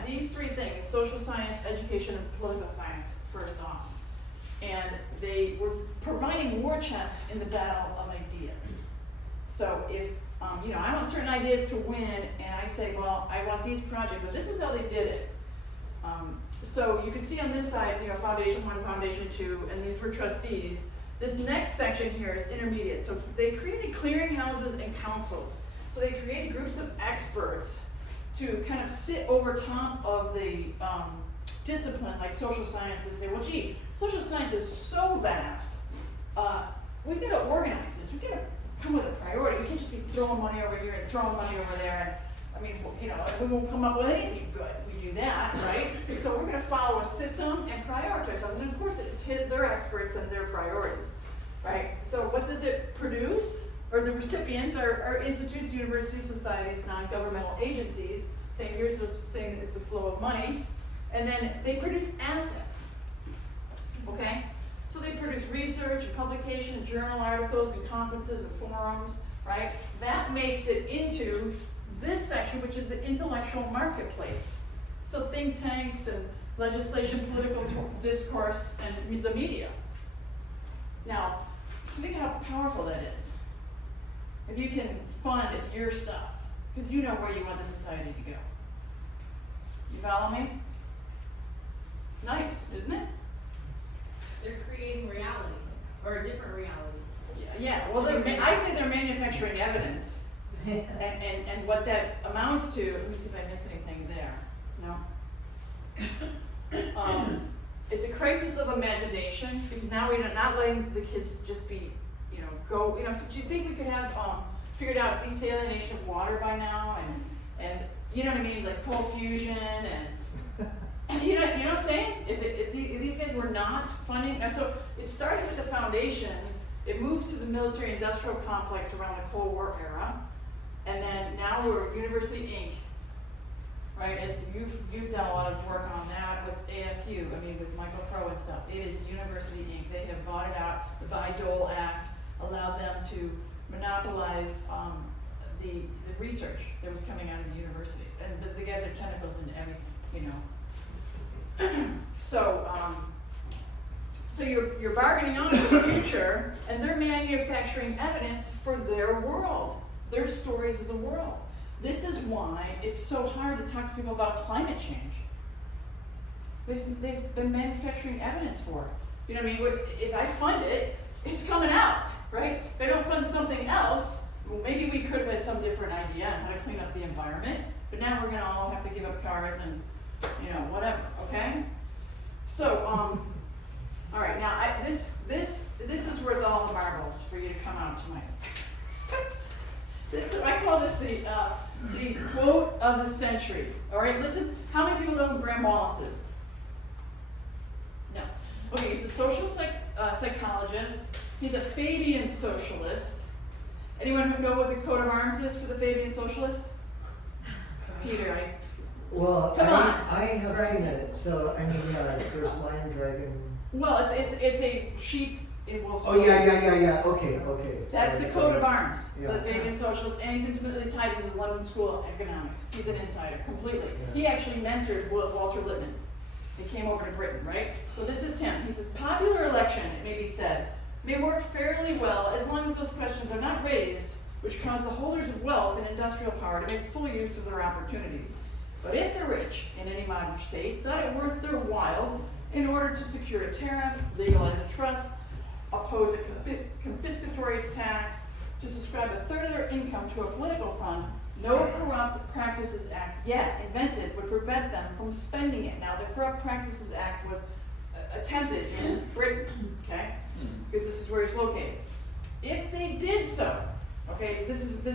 these 3 things: social science, education, and political science first off. And they were providing war chests in the battle of ideas. So if I want certain ideas to win, and I say, well, I want these projects, and this is how they did it. So you can see on this side, Foundation 1, Foundation 2, and these were trustees. This next section here is intermediate. So they created clearinghouses and councils. So they created groups of experts to kind of sit over top of the discipline like social science and say, well, gee, social science is so vast. We've got to organize this. We've got to come with a priority. We can't just be throwing money over here and throwing money over there. And we won't come up with anything good if we do that, right? So we're going to follow a system and prioritize something. And of course, it's hit their experts and their priorities, right? So what does it produce? Or the recipients are institutes, universities, societies, non-governmental agencies. Okay, here's the saying that it's a flow of money. And then they produce assets, okay? So they produce research, and publication, and journal articles, and conferences, and forums, right? That makes it into this section, which is the intellectual marketplace. So think tanks and legislation, political discourse, and the media. Now, so think how powerful that is. If you can fund your stuff, because you know where you want the society to go. You follow me? Nice, isn't it? They're creating reality, or a different reality. Yeah. Well, I say they're manufacturing evidence, and what that amounts to. Let me see if I missed anything there. No. It's a crisis of imagination, because now we're not letting the kids just be, go. Do you think we could have figured out desalination of water by now, and you know what I mean, like cold fusion and you know what I'm saying? If these guys were not funding, so it starts with the foundations. It moved to the military-industrial complex around the Cold War era, and then now we're University Inc. Right? As you've done a lot of work on that with ASU. With Michael Crow and stuff. It is University Inc. They have bought it out. The Bayh-Dole Act allowed them to monopolize the research that was coming out of the universities, and they got their tentacles into everything. So you're bargaining on for the future, and they're manufacturing evidence for their world, their stories of the world. This is why it's so hard to talk to people about climate change. They've been manufacturing evidence for it. If I fund it, it's coming out, right? If I don't fund something else, well, maybe we could have had some different idea on how to clean up the environment, but now we're gonna all have to give up cars and whatever, okay? So, all right, now this is worth all the marbles for you to come out tonight. I call this the quote of the century. All right, listen. How many people know who Graham Wallace is? No. Okay, he's a social psychologist. He's a Fabian socialist. Anyone who know what the coat of arms is for the Fabian socialists? Peter, Well, Come on. I have seen it, so I mean, there's lion, dragon. well, it's a sheep in wolf's Oh, clothing. yeah, okay. That's the coat of arms for the Yeah. Fabian socialists, and he's intimately tied into the London School of Economics. He's an insider, completely. Yeah. He actually mentored Walter Lippmann. He came over to Britain, right? So this is him. He says, popular election, it may be said, may work fairly well as long as those questions are not raised, which cause the holders of wealth and industrial power to make full use of their opportunities. But if the rich, in any modern state, thought it worth their while, in order to secure a tariff, legalize a trust, oppose a confiscatory tax, to subscribe a third of their income to a political fund, no Corrupt Practices Act yet invented would prevent them from spending it. Now, the Corrupt Practices Act was attempted in Britain, okay? Because this is where it's located. If they did so, okay, this is the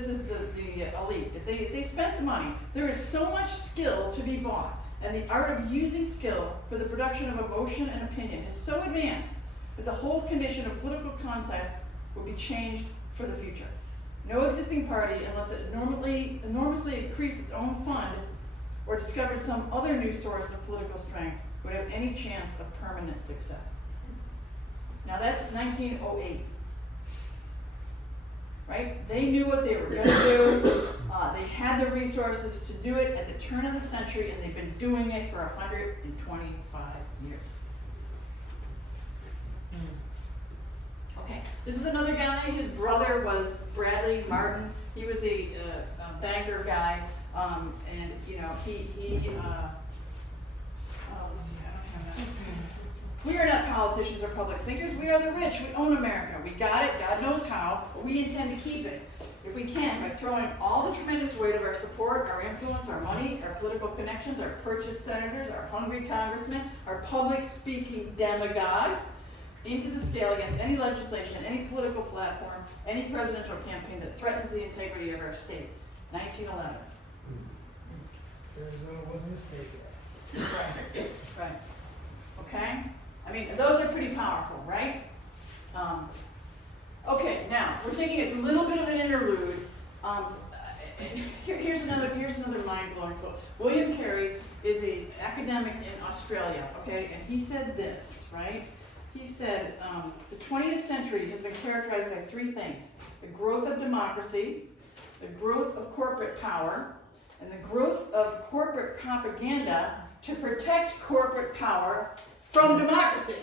elite. If they spent the money, there is so much skill to be bought, and the art of using skill for the production of emotion and opinion is so advanced that the whole condition of political contest will be changed for the future. No existing party, unless it enormously increased its own fund or discovered some other new source of political strength, would have any chance of permanent success. Now that's 1908. Right? They knew what they were going to do. They had the resources to do it at the turn of the century, and they've been doing it for 125 years. Okay, this is another guy. His brother was Bradley Martin. He was a banker guy, and you know let's see, I don't have that. We are not politicians or public thinkers. We are the rich. We own America. We got it. God knows how, but we intend to keep it. If we can, by throwing all the tremendous weight of our support, our influence, our money, our political connections, our purchased senators, our hungry congressmen, our public speaking demagogues, into the scale against any legislation, any political platform, any presidential campaign that threatens the integrity of our state. 1911. Arizona wasn't a state yet. Right. Okay? I mean, those are pretty powerful, right? Okay, now, we're taking a little bit of an interlude. Here's another mind-blowing quote. William Carey is an academic in Australia, okay? And he said this, right? He said, the 20th century has been characterized by three things: the growth of democracy, the growth of corporate power, and the growth of corporate propaganda to protect corporate power from democracy.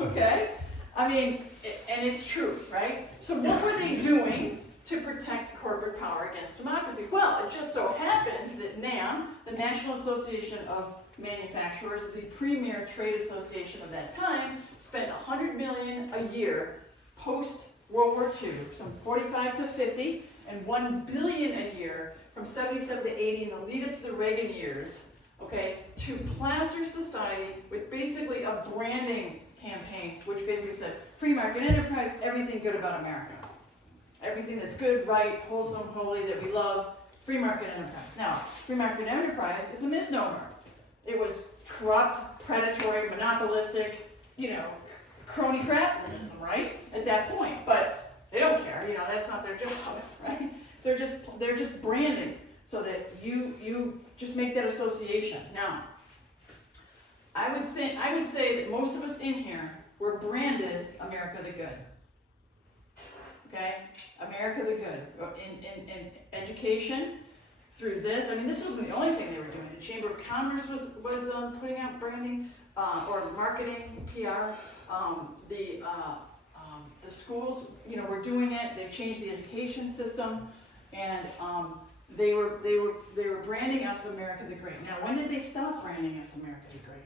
Okay? I mean, and it's true, right? So what were they doing to protect corporate power against democracy? Well, it just so happens that NAM, the National Association of Manufacturers, the premier trade association of that time, spent $100 million a year post World War II, from 45 to 50, and $1 billion a year from 77 to 80 in the lead up to the Reagan years, okay, to plaster society with basically a branding campaign, which basically said, free market enterprise, everything good about America. Everything that's good, right, wholesome, holy, that we love, free market enterprise. Now, free market enterprise is a misnomer. It was corrupt, predatory, monopolistic, crony capitalism, right? At that point. But they don't care, that's not their job, right? They're just branding so that you just make that association. Now, I would say that most of us in here were branded America the Good. Okay? America the Good. In education, through this, I mean, this wasn't the only thing they were doing. The Chamber of Commerce was putting out branding or marketing, PR. The schools, were doing it. They've changed the education system, and they were branding us America the Great. Now, when did they stop branding us America the Great?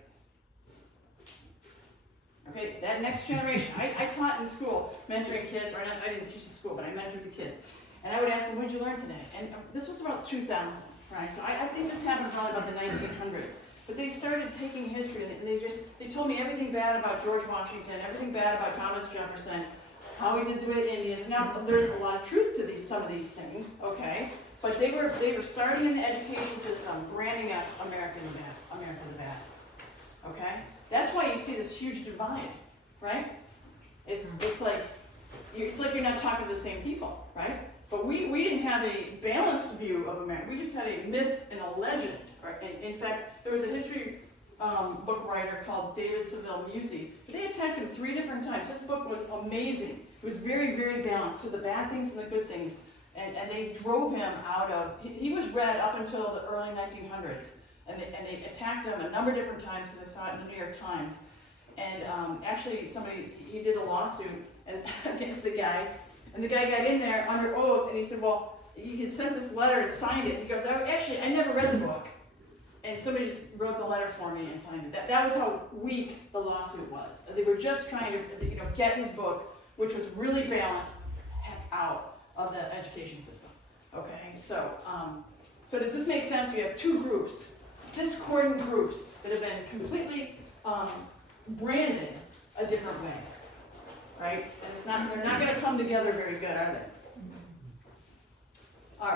Okay, that next generation. I taught in school, mentoring kids, or I didn't teach in school, but I mentored the kids. And I would ask them, what did you learn today? And this was about 2000, right? So I think this happened probably about the 1900s. But they started taking history, and they told me everything bad about George Washington, everything bad about Thomas Jefferson, how he did the Indians. Now, there's a lot of truth to some of these things, okay? But they were starting in the education system, branding us America the bad, okay? That's why you see this huge divide, right? It's like you're not talking to the same people, right? But we didn't have a balanced view of America. We just had a myth and a legend, right? In fact, there was a history book writer called David Seville Musey. They attacked him 3 different times. His book was amazing. It was very, very balanced, so the bad things and the good things. And they drove him out of, he was read up until the early 1900s. And they attacked him a number of different times because I saw it in the New York Times. And actually he did a lawsuit against the guy. And the guy got in there under oath and he said, well, you had sent this letter and signed it. He goes, actually, I never read the book. And somebody just wrote the letter for me and signed it. That was how weak the lawsuit was. They were just trying to get his book, which was really balanced, heck out of the education system. Okay, so does this make sense? We have 2 groups, discordant groups that have been completely branded a different way, right? And they're not going to come together very good, are they? All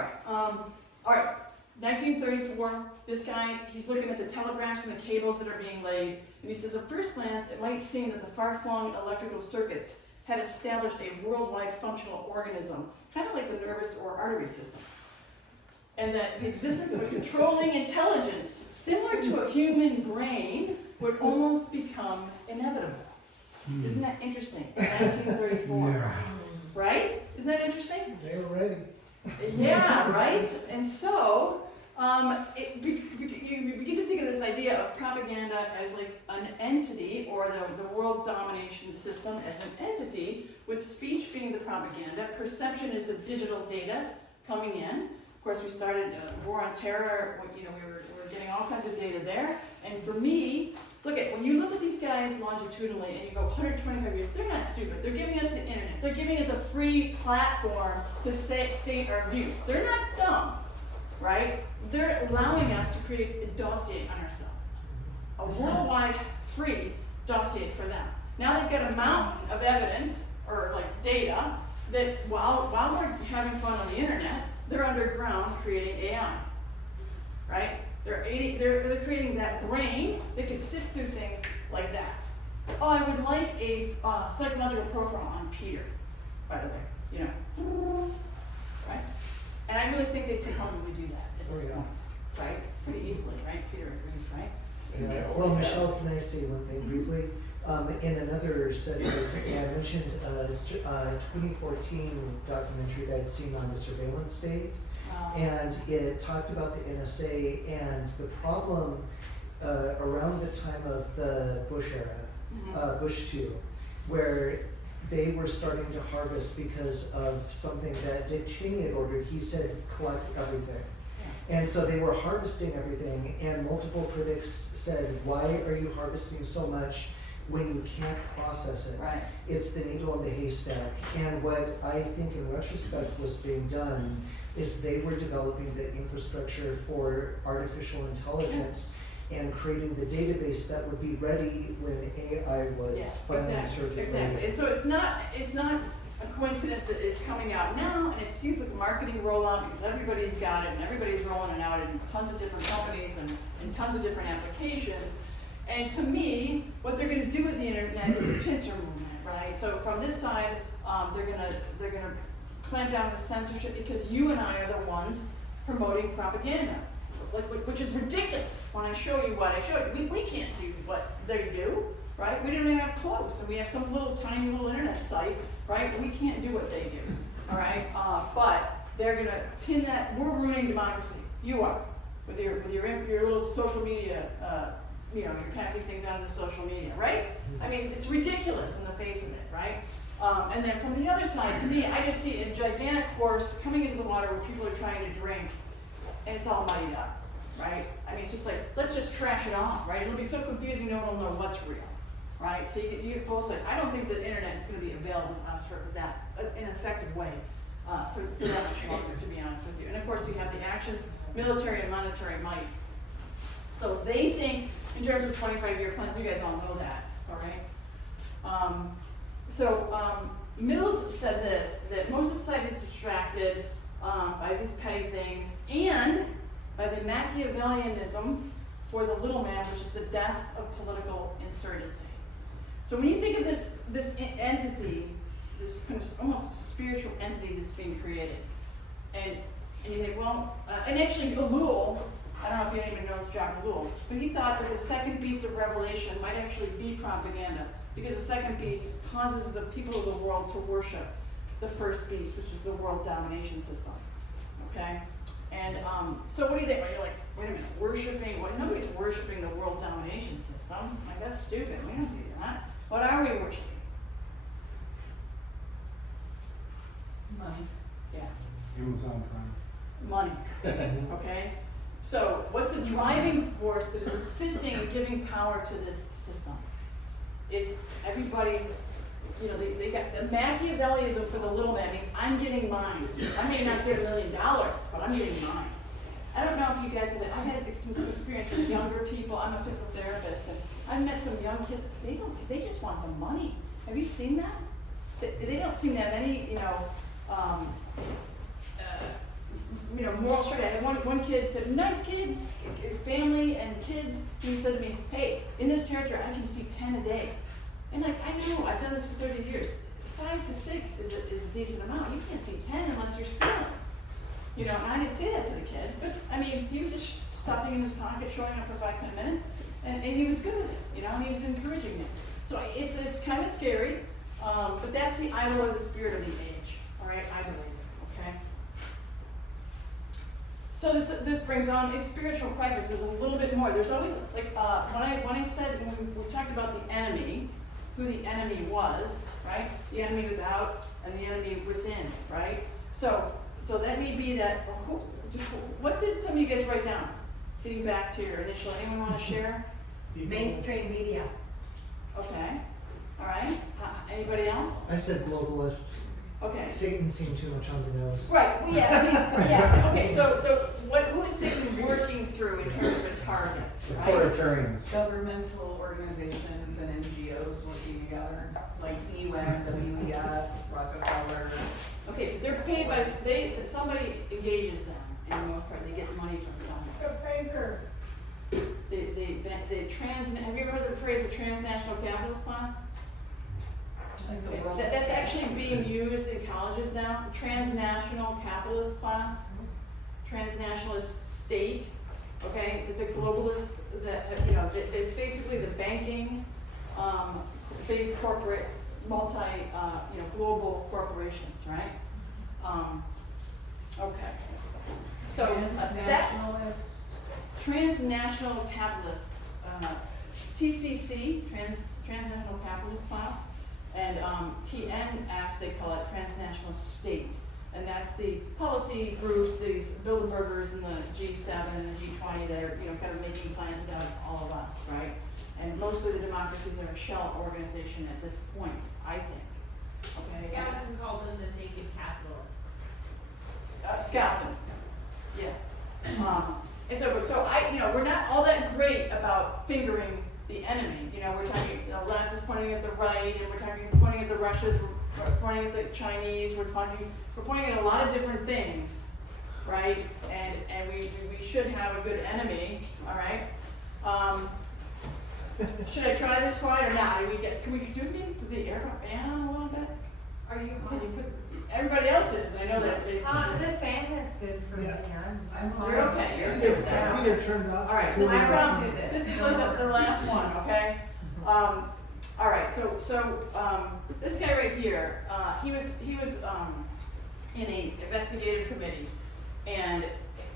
right. 1934, this guy, he's looking at the telegraphs and the cables that are being laid, and he says, at first glance, it might seem that the far-flung electrical circuits had established a worldwide functional organism, kind of like the nervous or artery system, and that the existence of a controlling intelligence, similar to a human brain, would almost become inevitable. Isn't that interesting? In 1934, Yeah. right? Isn't that interesting? They were ready. Yeah, right? And so, you begin to think of this idea of propaganda as like an entity, or the world domination system as an entity, with speech being the propaganda, perception is the digital data coming in. Of course, we started War on Terror, we were getting all kinds of data there. And for me, when you look at these guys longitudinally and you go 125 years, they're not stupid. They're giving us the internet. They're giving us a free platform to state our views. They're not dumb, right? They're allowing us to create a dossier on ourselves. A worldwide free dossier for them. Now they've got a mountain of evidence, or like data, that while we're having fun on the internet, they're underground creating AI, right? They're creating that brain that can sift through things like that. Oh, I would like a psychological profile on Peter, by the way, right? And I really think they could probably do that at this point, right? Pretty easily, right? Peter agrees, right? Yeah. Well, Michelle, can I say one thing briefly? In another study, I mentioned a 2014 documentary that I'd seen on the surveillance state. And it talked about the NSA and the problem around the time of the Bush era, Bush 2, where they were starting to harvest because of something that Dick Cheney had ordered. He said, collect everything. And so they were harvesting everything, and multiple critics said, why are you harvesting so much when you can't process it? Right. It's the needle in the haystack. And what I think in retrospect was being done is they were developing the infrastructure for artificial intelligence and creating the database that would be ready when AI was finally circulating. Exactly. And so it's not a coincidence that it's coming out now, and it seems like a marketing rollout because everybody's got it and everybody's rolling it out in tons of different companies and tons of different applications. And to me, what they're going to do with the internet is a pincer movement, right? So from this side, they're gonna clamp down on the censorship because you and I are the ones promoting propaganda, which is ridiculous. When I show you what I showed you, we can't do what they do, right? We don't even have clothes, and we have some little tiny little internet site, right? We can't do what they do, all right? But they're gonna pin that. We're ruining democracy. You are with your little social media. You're passing things out on the social media, right? I mean, it's ridiculous in the face of it, right? And then from the other side, to me, I just see a gigantic horse coming into the water where people are trying to drink, and it's all muddied up, right? I mean, it's just like, let's just trash it off, right? It'll be so confusing, no one will know what's real, right? So you both said, I don't think the internet is going to be available to us for that, in an effective way, for that much longer, to be honest with you. And of course, we have the actions, military and monetary might. So they think, in terms of 25-year plans, you guys all know that, all right? Mills said this, that most society is distracted by these petty things and by the Machiavellianism for the little man, which is the death of political insurgency. So when you think of this entity, this kind of almost spiritual entity that's being created, and you think, well, and actually Ellul, I don't know if anyone knows Jack Ellul, but he thought that the second beast of Revelation might actually be propaganda, because the second beast causes the people of the world to worship the first beast, which is the world domination system. Okay? And so what do you think? Well, you're like, wait a minute, worshiping? Well, nobody's worshiping the world domination system. Like, that's stupid. We don't do that. What are we worshiping? Money. Yeah. Amazon Prime. Money. Okay? So what's the driving force that is assisting and giving power to this system? It's everybody's, you know, they got the Machiavellianism for the little man means I'm getting mine. I may not get $1 million, but I'm getting mine. I don't know if you guys have, I've had some experience with younger people. I'm a physical therapist, and I've met some young kids. They just want the money. Have you seen that? They don't seem to have any, moral strength. I had one kid said, nice kid, family and kids. And he said to me, hey, in this territory, I can see 10 a day. And like, I know, I've done this for 30 years. 5 to 6 is a decent amount. You can't see 10 unless you're stealing. You know, and I didn't say that to the kid. I mean, he was just stuffing in his pocket, showing up for 5-10 minutes, and he was good with it, you know, and he was encouraging me. So it's kind of scary, but that's the idol of the spirit of the age, all right, I believe, okay? So this brings on a spiritual crisis. There's a little bit more. There's always, like, when I said, when we talked about the enemy, who the enemy was, right? The enemy without and the enemy within, right? So that may be that, what did some of you guys write down? Getting back to your initial, anyone want to share? Mainstream media. Okay, all right. Anybody else? I said globalists. Okay. Satan seemed too much on the nose. Right, well, yeah, I mean, yeah, okay, so who is Satan working through in terms of a target, right? Authoritarians. Governmental organizations and NGOs working together, like the UN, WEF, Rockefeller. Okay, but they're paid by, somebody engages them, in the most part, they get money from somewhere. Bankers. Have you ever heard the phrase the transnational capitalist class? Like the world. That's actually being used in colleges now, transnational capitalist class, transnationalist state, okay, the globalist, it's basically the banking, big corporate, global corporations, right? Okay. So that Transnationalist. transnational capitalist, TCC, transnational capitalist class, and TNS, they call it transnational state. And that's the policy groups, these Bilderbergers and the G7 and the G20 that are, kind of making plans without all of us, right? And mostly the democracies are a shell organization at this point, I think. Okay. Skousen called them the naked capitalists. Skousen. Yeah. And so we're not all that great about fingering the enemy. We're talking, the left is pointing at the right, and we're pointing at the Russians, we're pointing at the Chinese, we're pointing at a lot of different things, right? And we should have a good enemy, all right? Should I try this slide or not? Can we do the air fan a little bit? Are you? Can you put, everybody else is, I know that. The fan is good for me. Yeah. I'm fine. You're okay, you're good. Peter turned off. All right, the cooling I off. prompted it. this is the last one, okay? All right, so this guy right here, he was in a investigative committee, and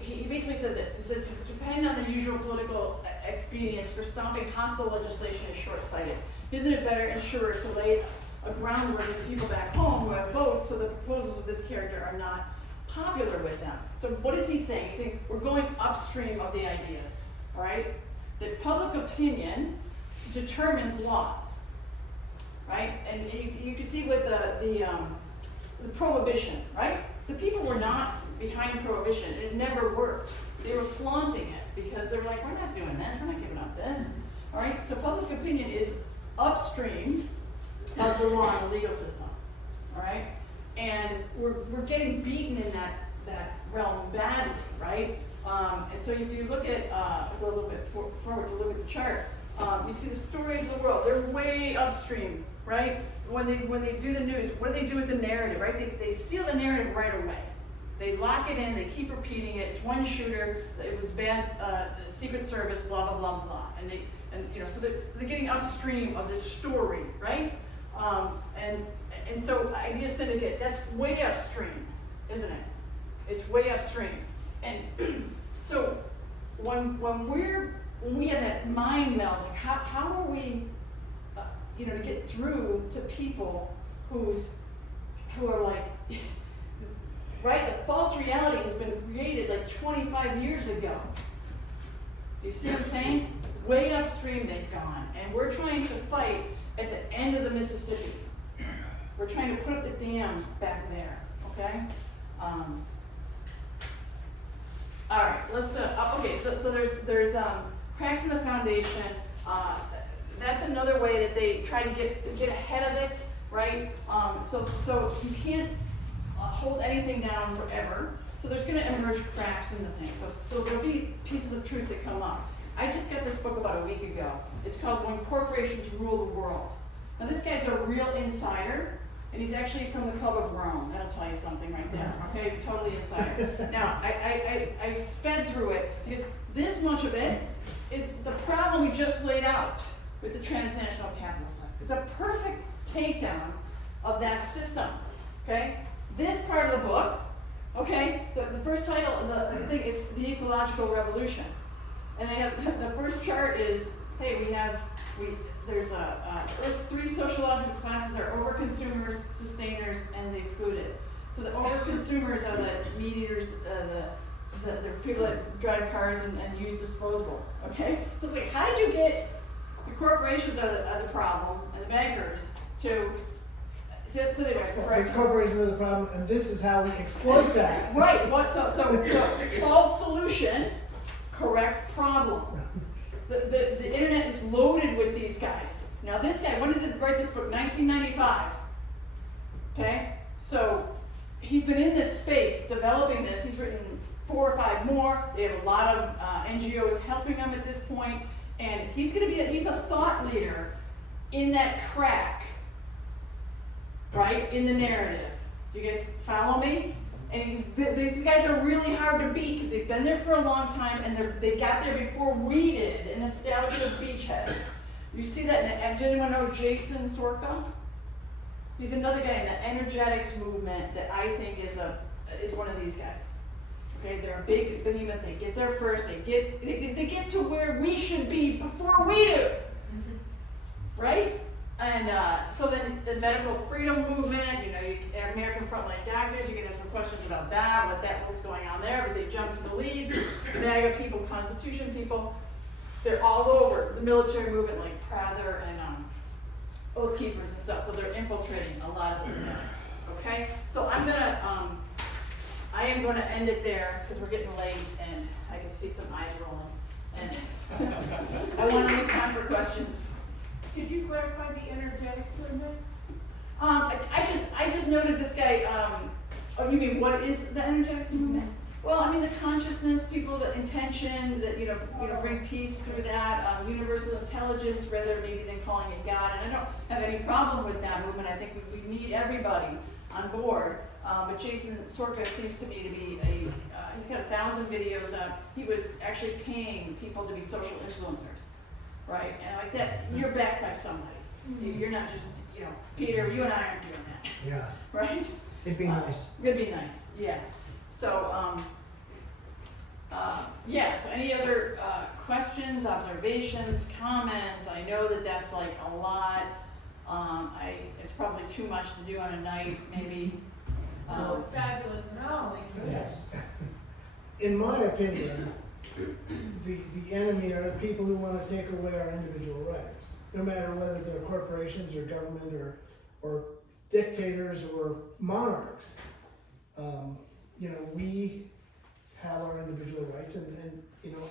he basically said this. He said, depending on the usual political expedience for stopping hostile legislation is short-sighted. Isn't it better and surer to lay a groundwork with people back home who have votes so the proposals of this character are not popular with them? So what is he saying? He's saying we're going upstream of the ideas, all right? That public opinion determines laws, right? And you can see with the prohibition, right? The people were not behind prohibition. It never worked. They were flaunting it because they were like, we're not doing this. We're not giving up this, all right? So public opinion is upstream of the law and the legal system, all right? And we're getting beaten in that realm badly, right? And so if you look at, go a little bit forward to look at the chart, you see the stories of the world, they're way upstream, right? When they do the news, what do they do with the narrative, right? They seal the narrative right away. They lock it in, they keep repeating it, it's one shooter, it was bad, Secret Service, blah, blah, blah, blah. So they're getting upstream of this story, right? And so Idea Syndicate, that's way upstream, isn't it? It's way upstream. And so when we have that mind melding, how are we, to get through to people who are like, right? The false reality has been created like 25 years ago. You see what I'm saying? Way upstream they've gone, and we're trying to fight at the end of the Mississippi. We're trying to put up the dam back there, okay? All right, let's, okay, so there's cracks in the foundation. That's another way that they try to get ahead of it, right? So you can't hold anything down forever. So there's gonna emerge cracks in the thing. So there'll be pieces of truth that come up. I just got this book about a week ago. It's called When Corporations Rule the World. Now this guy's a real insider, and he's actually from the Club of Rome. That'll tell you something right there, okay? Totally insider. Now, I sped through it because this much of it is the problem we just laid out with the transnational capitalist system. It's a perfect takedown of that system, okay? This part of the book, okay, the first title of the thing is The Ecological Revolution. And they have, the first chart is, hey, there's three sociological classes are overconsumers, sustainers, and the excluded. So the overconsumers are the meat eaters, the people that drive cars and use disposables, okay? So it's like, how did you get the corporations are the problem, and the bankers to, so they were correct. The corporations are the problem, and this is how we exploit that. Right, so false solution, correct problem. The internet is loaded with these guys. Now this guy, when did he write this book? 1995. Okay? So he's been in this space developing this. He's written 4 or 5 more. They have a lot of NGOs helping him at this point. And he's a thought leader in that crack, right? In the narrative. Do you guys follow me? And these guys are really hard to beat because they've been there for a long time, and they got there before we did and established a beachhead. You see that, and did anyone know Jason Sorka? He's another guy in the energetics movement that I think is one of these guys. Okay, they're a big behemoth. They get there first. They get to where we should be before we do, right? And so then the medical freedom movement, American Frontline Doctors, you can have some questions about that, what's going on there, but they jumped to the lead. MAGA people, Constitution people, they're all over. The military movement, like Prather and Oath Keepers and stuff, so they're infiltrating a lot of those guys, okay? So I am going to end it there because we're getting late and I can see some eyes rolling. And I want to make time for questions. Could you clarify the energetics movement? I just noted this guy. Oh, you mean what is the energetics movement? Well, I mean the consciousness, people, the intention that bring peace through that, universal intelligence, rather maybe than calling it God. And I don't have any problem with that movement. I think we need everybody on board. But Jason Sorka seems to me to be he's got 1,000 videos up. He was actually paying people to be social influencers. Right, and like that, you're backed by somebody. You're not just, Peter, you and I aren't doing that. Yeah. Right? It'd be nice. It'd be nice, yeah. So, so any other questions, observations, comments? I know that's like a lot. It's probably too much to do on a night, maybe. Well, it's fabulous. No, Yes. In my opinion, the enemy are the people who want to take away our individual rights, no matter whether they're corporations or government or dictators or monarchs. We have our individual rights, and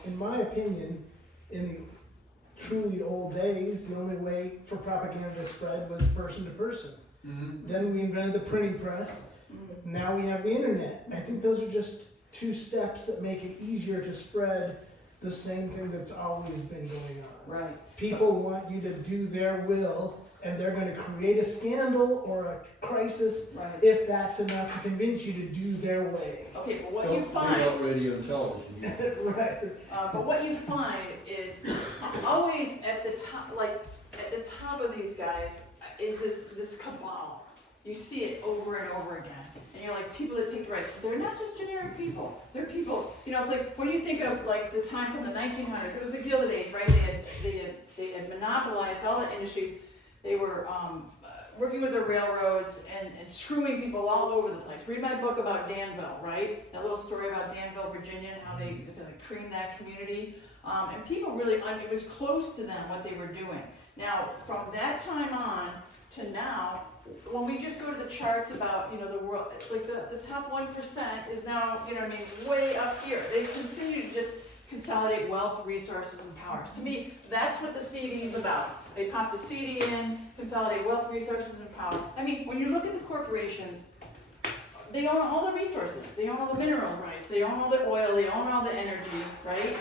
in my opinion, in the truly old days, the only way for propaganda to spread was person to person. Then we invented the printing press. Now we have the internet. I think those are just 2 steps that make it easier to spread the same thing that's always been going on. Right. People want you to do their will, and they're going to create a scandal or a crisis Right. if that's enough to convince you to do their way. Okay, but what Don't you forget find, about radio and television. Right. but what you find is always at the top, like at the top of these guys is this cabal. You see it over and over again. And you're like, people that take the rights, they're not just generic people. They're people, you know, it's like, when you think of like the time from the 1900s, it was the Gilded Age, right? They had monopolized all the industries. They were working with the railroads and screwing people all over the place. Read my book about Danville, right? That little story about Danville, Virginia, and how they creamed that community. And people really, it was close to them what they were doing. Now, from that time on to now, when we just go to the charts about, you know, the world, like the top 1% is now, you know what I mean, way up here. They continue to just consolidate wealth, resources, and powers. To me, that's what the CD is about. They pop the CD in, consolidate wealth, resources, and power. I mean, when you look at the corporations, they own all the resources. They own all the mineral rights. They own all the oil. They own all the energy, right?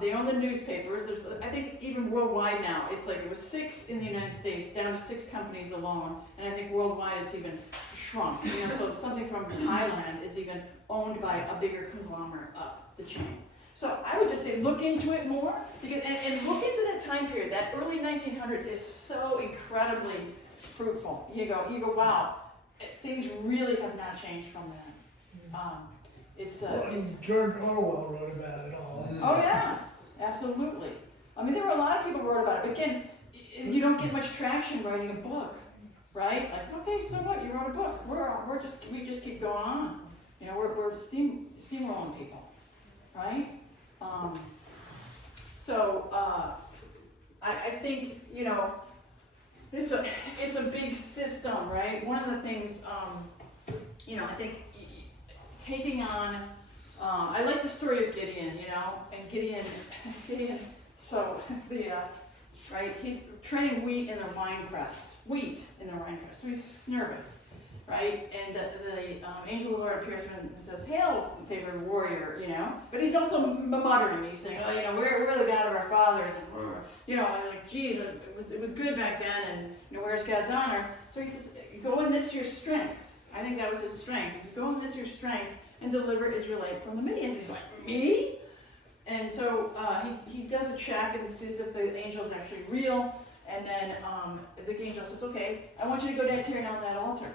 They own the newspapers. There's, I think even worldwide now, it's like it was 6 in the United States, down to 6 companies alone, and I think worldwide it's even shrunk. You know, so something from Thailand is even owned by a bigger conglomerate up the chain. So I would just say look into it more, because and look into that time period. That early 1900s is so incredibly fruitful. You go, wow, things really have not changed from then. Well, George Orwell wrote about it all. Oh yeah, absolutely. I mean, there were a lot of people who wrote about it, but again, you don't get much traction writing a book, right? Like, okay, so what? You wrote a book. We just keep going on. You know, we're steamrolling people, right? I think, you know, it's a big system, right? One of the things, you know, I think taking on, I like the story of Gideon, you know, and Gideon, so right, he's turning wheat in their wine press, so he's nervous, right? And the angel of the Lord appears to him and says, "Hail, favored warrior," you know, but he's also muttering, he's saying, "Oh, you know, we're the God of our fathers," and you know, and like, geez, it was good back then, and you know, where's God's honor? So he says, "Go in this your strength." I think that was his strength. He says, "Go in this your strength and deliver Israelite from the Midians." He's like, "Me?" And so he does a check and sees if the angel is actually real. And then the angel says, "Okay, I want you to go down, tear down that altar.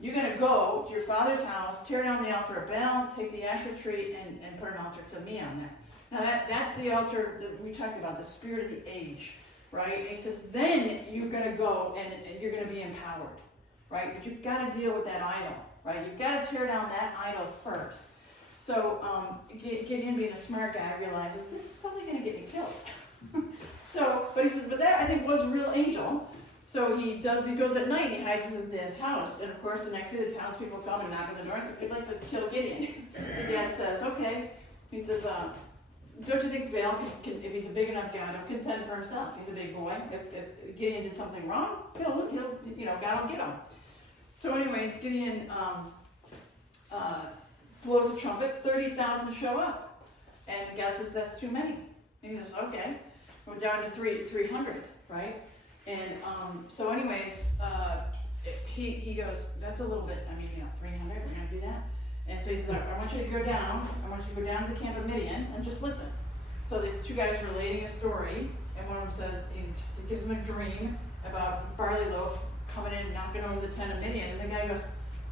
You're going to go to your father's house, tear down the altar of Baal, take the Asher tree, and put an altar to me on there." Now that's the altar that we talked about, the spirit of the age, right? And he says, then you're going to go and you're going to be empowered, right? But you've got to deal with that idol, right? You've got to tear down that idol first. So Gideon, being a smart guy, realizes this is probably going to get me killed. But he says, but that I think was a real angel. So he goes at night and he hides in his dad's house. And of course, the next day the townspeople come and knock on the door and say, "We'd like to kill Gideon." The dad says, "Okay." He says, "Don't you think Baal can, if he's a big enough God, he'll contend for himself? He's a big boy. If Gideon did something wrong, he'll you know, God will get him." So anyways, Gideon blows a trumpet, 30,000 show up. And God says, "That's too many." And he says, "Okay." We're down to 300, right? And so anyways, he goes, "That's a little bit, I mean, you know, 300, we're gonna do that." And so he says, I want you to go down to the camp of Midian and just listen. So there's 2 guys relating a story, and one of them says, he gives him a dream about this barley loaf coming in and knocking over the tent of Midian, and the guy goes,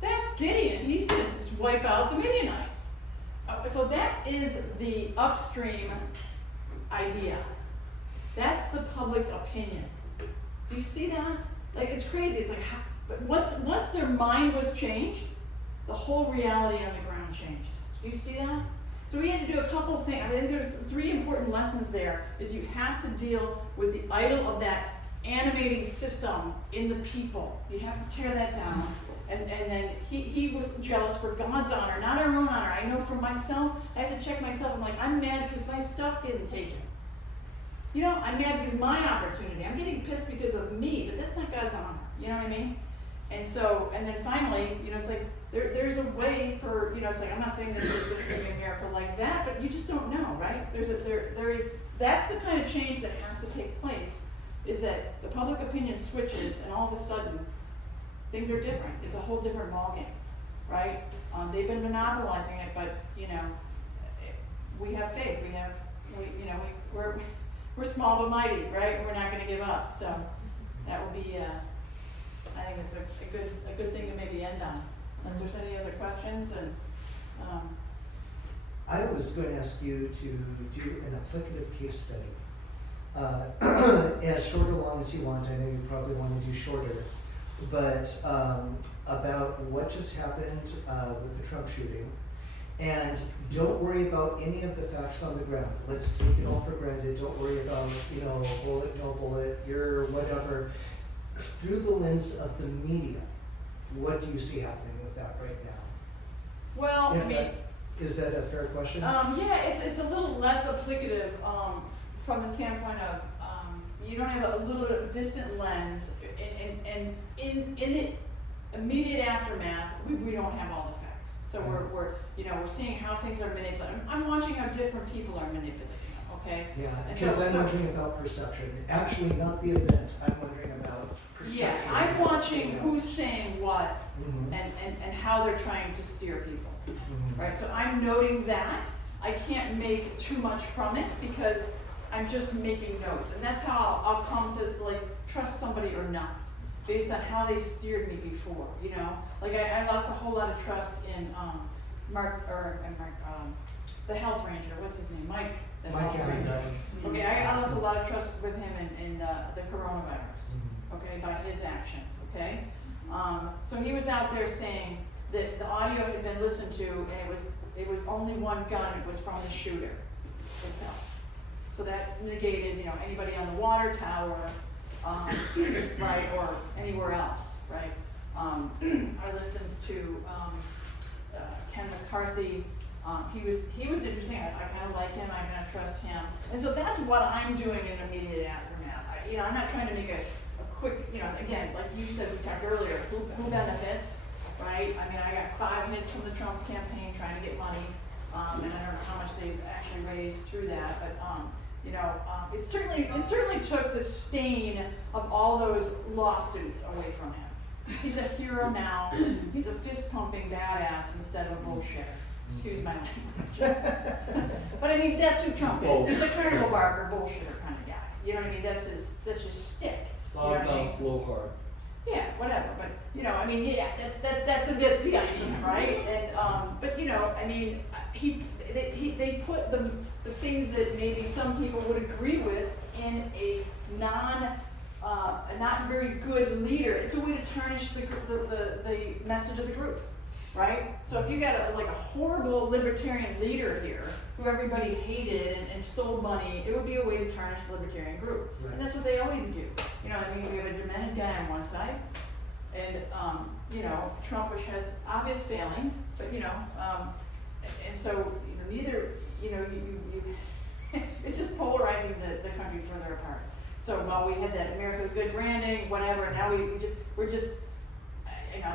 "That's Gideon, he's gonna just wipe out the Midianites." So that is the upstream idea. That's the public opinion. Do you see that? Like, it's crazy. It's like, but once their mind was changed, the whole reality on the ground changed. Do you see that? So we had to do a couple things. I think there's 3 important lessons there. Is you have to deal with the idol of that animating system in the people. You have to tear that down. And then he was jealous for God's honor, not our own honor. I know for myself, I have to check myself. I'm like, I'm mad because my stuff didn't take it. You know, I'm mad because my opportunity. I'm getting pissed because of me, but that's not God's honor. you know what I mean? And so, and then finally, you know, it's like, there's a way for, you know, it's like, I'm not saying there's going to be a miracle like that, but you just don't know, right? There is, that's the kind of change that has to take place, is that the public opinion switches and all of a sudden, things are different. It's a whole different ballgame, right? They've been monopolizing it, but, you know, we have faith, we're small but mighty, right? And we're not gonna give up, so that will be, I think it's a good thing to maybe end on, unless there's any other questions, and, I was going to ask you to do an applicative case study. As short or long as you want, I know you probably want to do shorter, but about what just happened with the Trump shooting. And don't worry about any of the facts on the ground. Let's take it all for granted. Don't worry about, you know, bullet, no bullet, you're whatever. Through the lens of the media, what do you see happening with that right now? well, I mean, Is that a fair question? yeah, it's a little less applicative, from the standpoint of, you don't have a little bit of distant lens, and in the immediate aftermath, we don't have all the facts. So we're seeing how things are manipulated. I'm watching how different people are manipulating them, okay? Yeah, And because so- I'm wondering about perception. Actually, not the event. I'm wondering about Yeah, perception. I'm watching who's saying what Mhm. and how they're trying to steer people, Mhm. right? So I'm noting that. I can't make too much from it because I'm just making notes, and that's how I'll come to like trust somebody or not, based on how they steered me before, you know? Like I lost a whole lot of trust in Mark, the health ranger, what's his name, Mike, the Mike health ranger. Adams. Okay, I lost a lot of trust with him in the coronavirus, Mhm. okay, by his actions, okay? So he was out there saying that the audio had been listened to and it was only one gun, it was from the shooter itself. So that negated, you know, anybody on the water tower, right, or anywhere else, right? I listened to Ken McCarthy. He was interesting. I kind of like him. I kind of trust him. And so that's what I'm doing in immediate aftermath. I'm not trying to make a quick, again, like you said, we talked earlier, who benefits, right? I mean, I got 5 hits from the Trump campaign trying to get money, and I don't know how much they've actually raised through that, but it certainly took the stain of all those lawsuits away from him. He's a hero now. He's a fist-pumping badass instead of a bullshitter. Excuse my language. But I mean, that's who Trump is. He's a carnival barker, bullshitter kind of guy. You know what I mean? That's his stick. You know what I mean? Blow hard. Yeah, whatever. But that's the idea, right? And they put the things that maybe some people would agree with in a not very good leader. It's a way to tarnish the message of the group, right? So if you got a horrible libertarian leader here who everybody hated and stole money, it would be a way to tarnish the libertarian group. Right. And that's what they always do. We have a demented guy on one side, and Trump, which has obvious failings, but and so neither it's just polarizing the country further apart. So while we had that America's Good branding, whatever, now we're just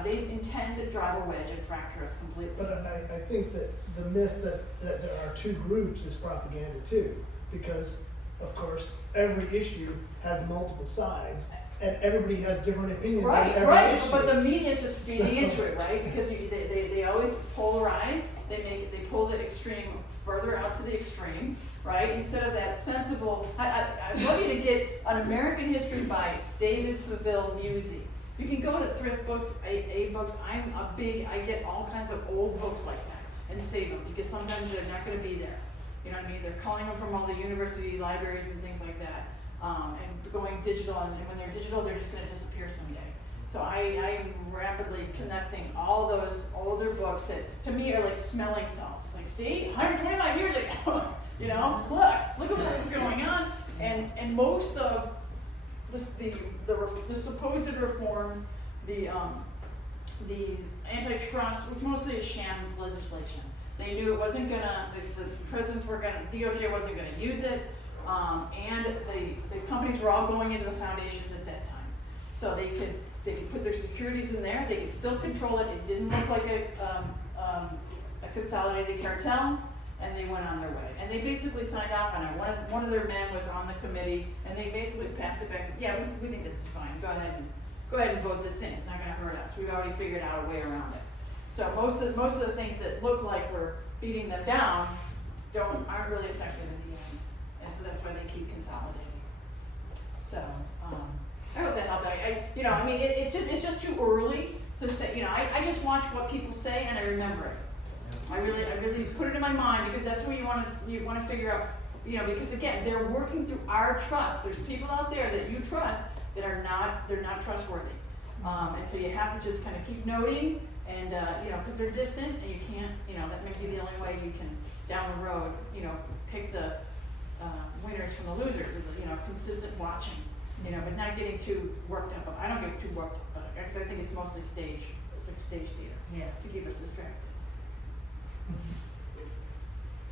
they intend to drive a wedge and fracture us completely. But I think that the myth that there are two groups is propaganda too, because of course every issue has multiple sides and everybody has different opinions on every issue. But the media is just feeding into it, right? Because they always polarize. They pull the extreme further out to the extreme, right? Instead of that sensible. I'd love you to get an American History by David Seville Musey. You can go to thrift books, A books. I get all kinds of old books like that and save them because sometimes they're not going to be there. You know what I mean? They're calling them from all the university libraries and things like that, and going digital. And when they're digital, they're just going to disappear someday. So I'm rapidly connecting all those older books that to me are like smelling salts. It's like, see, 125 years ago, look at what was going on, and most of the supposed reforms, the antitrust was mostly a sham legislation. They knew it wasn't gonna, the presidents were gonna, DOJ wasn't gonna use it, and the companies were all going into the foundations at that time. So they could put their securities in there, they could still control it, it didn't look like a consolidated cartel, and they went on their way. And they basically signed off on it. One of their men was on the committee, and they basically passed it back, said, yeah, we think this is fine, go ahead and vote this in, it's not gonna hurt us, we've already figured out a way around it. So most of the things that look like we're beating them down aren't really effective in the end, and so that's why they keep consolidating. So, I hope that helped. It's just too early to say, I just watch what people say and I remember it. I really put it in my mind because that's what you want to figure out, because again, they're working through our trust. There's people out there that you trust that they're not trustworthy. And so you have to just kind of keep noting and, because they're distant and you can't, that may be the only way you can, down the road, pick the winners from the losers is, consistent watching, but not getting too worked up. I don't get too worked up because I think it's mostly stage theater to keep us distracted.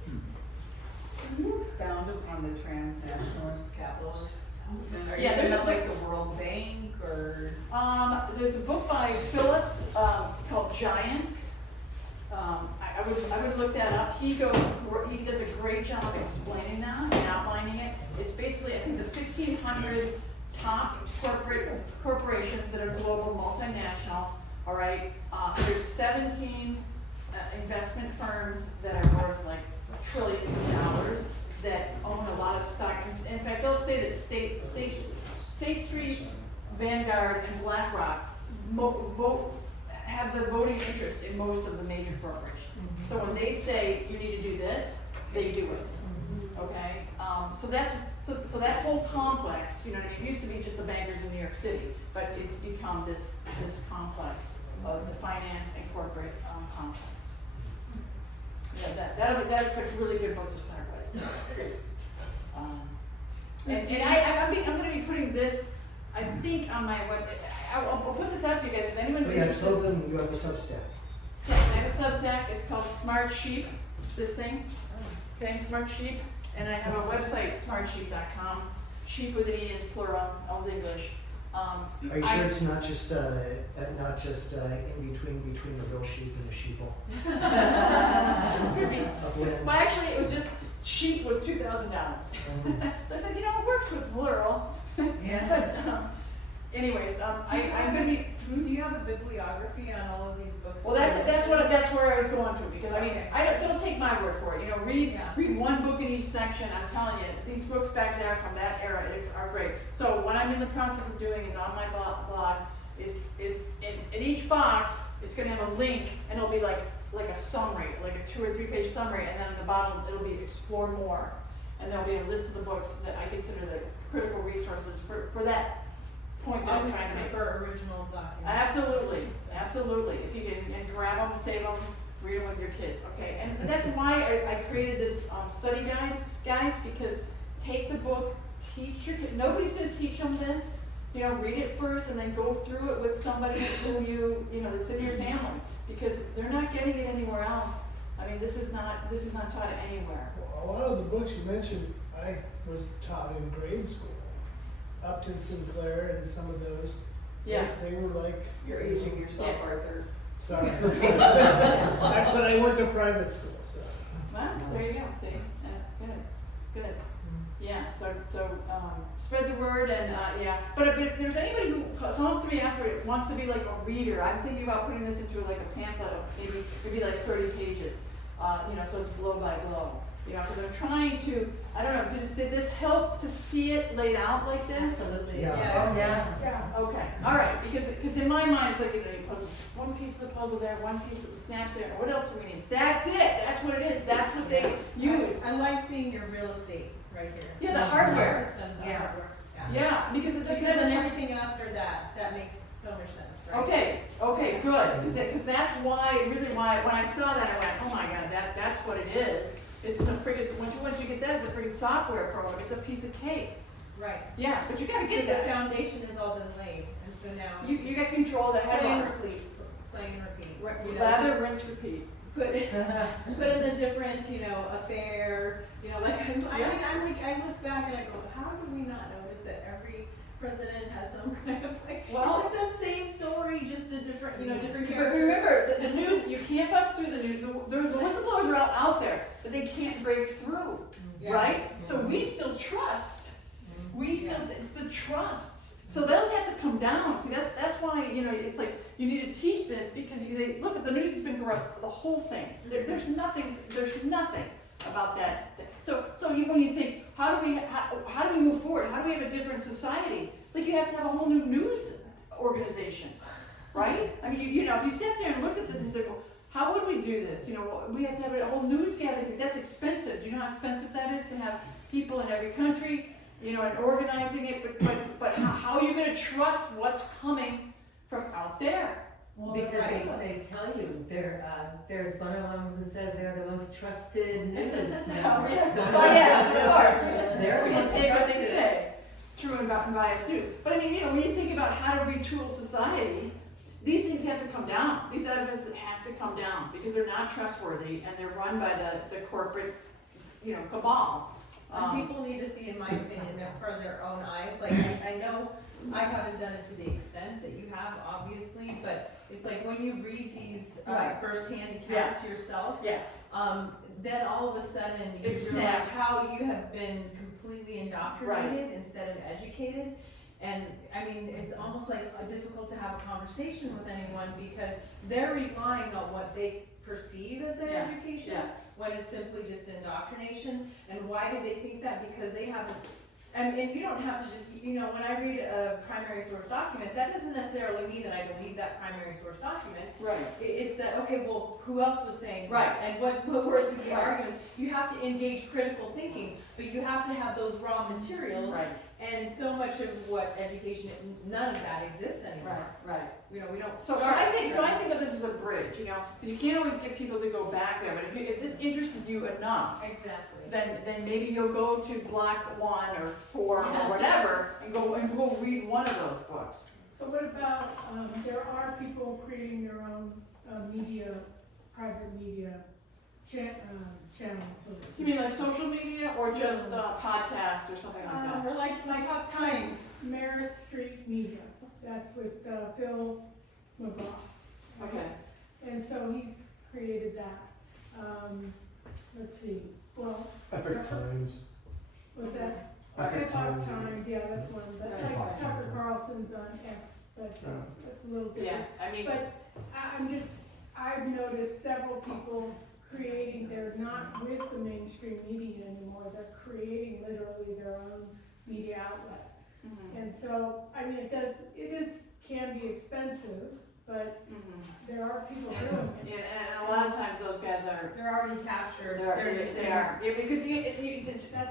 Can you expound upon the transnationalist capitalists? Are you Yeah, talking there's about like the World Bank or? There's a book by Phillips called Giants. I would look that up. He does a great job of explaining that and outlining it. It's basically, I think, the 1,500 top corporations that are global, multinational. All right, there's 17 investment firms that are worth like trillions of dollars that own a lot of stock. In fact, they'll say that State Street, Vanguard, and BlackRock have the voting interest in most of the major corporations. Mm-hmm. So when they say you need to do this, they do it. Okay, so that whole complex, it used to be just the bankers in New York City, but it's become this complex of the finance and corporate complex. Yeah, that's a really good book to start with. I'm going to be putting this, I think, on my web. I'll put this out to you guys. If anyone's interested. Tell them you have a Substack. Yes, I have a Substack. It's called Smart Sheep. This thing. Okay, Smart Sheep. And I have a website, smartsheep.com. Sheep with an E is plural, Old English. Are you sure it's not just in between the real sheep and the sheeple? Could be. Upland. Well, actually, it was just sheep was $2,000. I said, it works with plural. Yeah. But, anyways, I'm gonna be. Do you have a bibliography on all of these books? Well, that's where I was going to, because don't take my word for it. Read one book in each section. I'm telling you, these books back there from that era are great. So what I'm in the process of doing is on my blog is in each box it's going to have a link and it'll be like a summary, like a 2 or 3 page summary, and then at the bottom it'll be explore more, and there'll be a list of the books that I consider the critical resources for that point that I'm trying to make. For original documents. Absolutely. If you can and grab them, save them, read them with your kids. Okay, and that's why I created this study guide, guys. Because take the book, teach your kids. Nobody's going to teach them this. Read it first and then go through it with somebody who that's in your family, because they're not getting it anywhere else. I mean, this is not taught anywhere. Well, a lot of the books you mentioned, I was taught in grade school. Upton Sinclair and some of those. Yeah. They were like. You're aging yourself, Yeah. Arthur. Sorry. But I went to private school, so. Well, there you go. See, good. Yeah. So spread the word and yeah. But if there's anybody who come up to me after wants to be like a reader, I'm thinking about putting this into like a pamphlet of maybe like 30 pages. So it's blow by blow. Because I'm trying to, I don't know, did this help to see it laid out like this? Absolutely. Yeah. Oh, yeah. Yeah, okay, all right, because in my mind, it's like, you put one piece of the puzzle there, one piece of the snaps there, what else do we need? That's it, that's what it is, that's what they use. I like seeing your real estate right here. Yeah, the hardware. System, the Yeah. hardware. Yeah, because it's Because then everything after that makes so much sense, right? Okay, good, because that's why when I saw that, I went, oh my God, that's what it is. It's a friggin', once you get that, it's a friggin' software program, it's a piece of cake. Right. Yeah, but you gotta get Because the that. foundation has all been laid, and so now. You got control of the play and headlines. repeat, play and repeat. Lather, rinse, repeat. Put in the different, affair, I look back and I go, how do we not notice that every president has some kind of like, Well- it's like the same story, just a different, different But character. remember, the news, you can't bust through the news, the whistleblowers are out there, but they can't break through, Yeah. right? So we still trust, it's the trusts, so those have to come down, see, that's why, it's like, you need to teach this, because you say, look, the news has been corrupt, the whole thing, there's nothing about that. When you think, how do we move forward, how do we have a different society, like you have to have a whole new news organization, right? I mean, if you sat there and looked at this and said, well, how would we do this? We have to have a whole news gathering. That's expensive. Do you know how expensive that is to have people in every country, and organizing it? But how are you going to trust what's coming from out there? Well, Because right. they tell you, there's one of them who says they're the most trusted news now. Oh, yes, of course. They're We the just most take what they trusted. say, true and biased news. But I mean, when you think about how to retool society, these things have to come down. These edifices have to come down because they're not trustworthy and they're run by the corporate, cabal. And people need to see, in my opinion, from their own eyes. Like, I know I haven't done it to the extent that you have, obviously, but it's like when you read these Right. firsthand accounts yourself, Yes. then all of a sudden you It realize snaps. how you have been completely indoctrinated instead of educated. And I mean, it's almost like difficult to have a conversation with anyone because they're relying on what they perceive as their Yeah, education yeah. when it's simply just indoctrination. And why do they think that? Because they haven't, and you don't have to just, when I read a primary source document, that doesn't necessarily mean that I believe that primary source document. Right. It's that, okay, well, who else was saying Right. that? And what were the Right. arguments? You have to engage critical thinking, but you have to have those raw materials. Right. And so much of what education, none of that exists anymore. Right. We don't. So I think of this as a bridge, because you can't always get people to go back there. But if this interests you enough, Exactly. then maybe you'll go to block 1 or 4 Yeah. or whatever and go read one of those books. So what about, there are people creating their own media, private media channels, so to You speak. mean like social media or just podcasts or something like that? Or like Times, Merritt Street Media, that's with Phil McGraw. Okay. And so he's created that. Let's see, well, Epic Times. what's that? Epic Hip Hop Times. Times, yeah, that's one, but Right. like Tucker Carlson's on X, that's a little Yeah, different. I mean, But I've noticed several people creating, they're not with the mainstream media anymore, they're creating literally their own media outlet. mhm, And so, I mean, can be expensive, but mhm. there are people doing it. Yeah, and a lot of times those guys are. They're already captured. They are. Yeah, because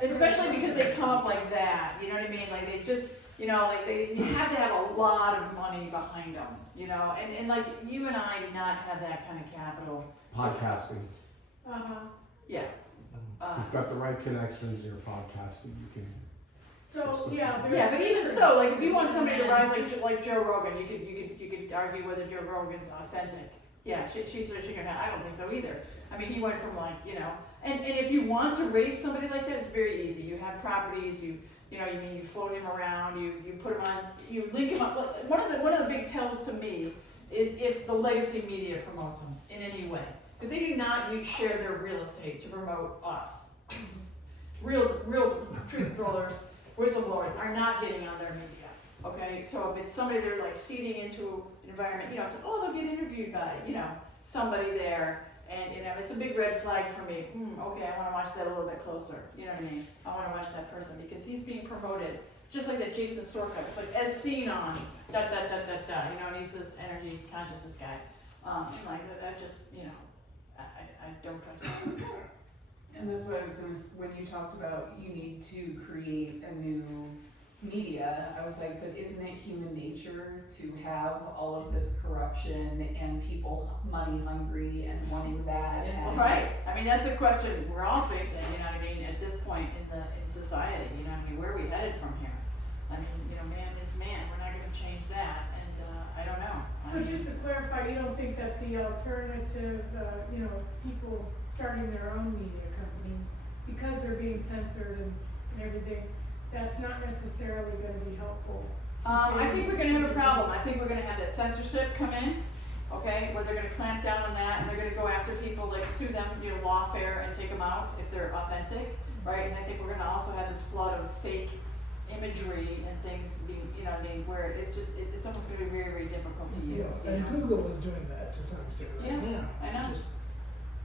especially because they come up like that, you know what I mean? Like they just, you have to have a lot of money behind them, and like you and I do not have that kind of capital. Podcasting. Uh-huh. Yeah. You've got the right connections, you're podcasting, you can. So, yeah. Yeah, but even so, like if you want somebody to rise like Joe Rogan, you could argue whether Joe Rogan's authentic. Yeah, she said she can. I don't think so either. I mean, he went from and if you want to raise somebody like that, it's very easy. You have properties, you float him around, you put him on, you link him up. Like, one of the big tells to me is if the legacy media promotes him in any way, because they do not share their real estate to promote us. Real truth rollers, whistleblowers are not getting on their media. Okay, so if it's somebody they're like seeding into an environment, it's like, oh, they'll get interviewed by, somebody there, and it's a big red flag for me. Okay, I want to watch that a little bit closer. You know what I mean? I want to watch that person because he's being promoted, just like that Jason Sorka. It's like as seen on and he's this energy consciousness guy. That just, I don't trust him. And that's what I was when you talked about you need to create a new media, I was like, but isn't it human nature to have all of this corruption and people money hungry and wanting that? And Right. I mean, that's the question we're all facing, at this point in society, where are we headed from here? I mean, man is man, we're not gonna change that, and I don't know. So just to clarify, you don't think that the alternative, people starting their own media companies, because they're being censored and everything, that's not necessarily gonna be helpful. to I think we're gonna have a kids. problem. I think we're gonna have that censorship come in, okay, where they're gonna clamp down on that, and they're gonna go after people, like sue them, lawfare, and take them out if they're authentic, right? And I think we're gonna also have this flood of fake imagery and things being, where it's just, it's almost gonna be very, very difficult to use, And Google is doing that to some extent right Yeah, now. I know. Just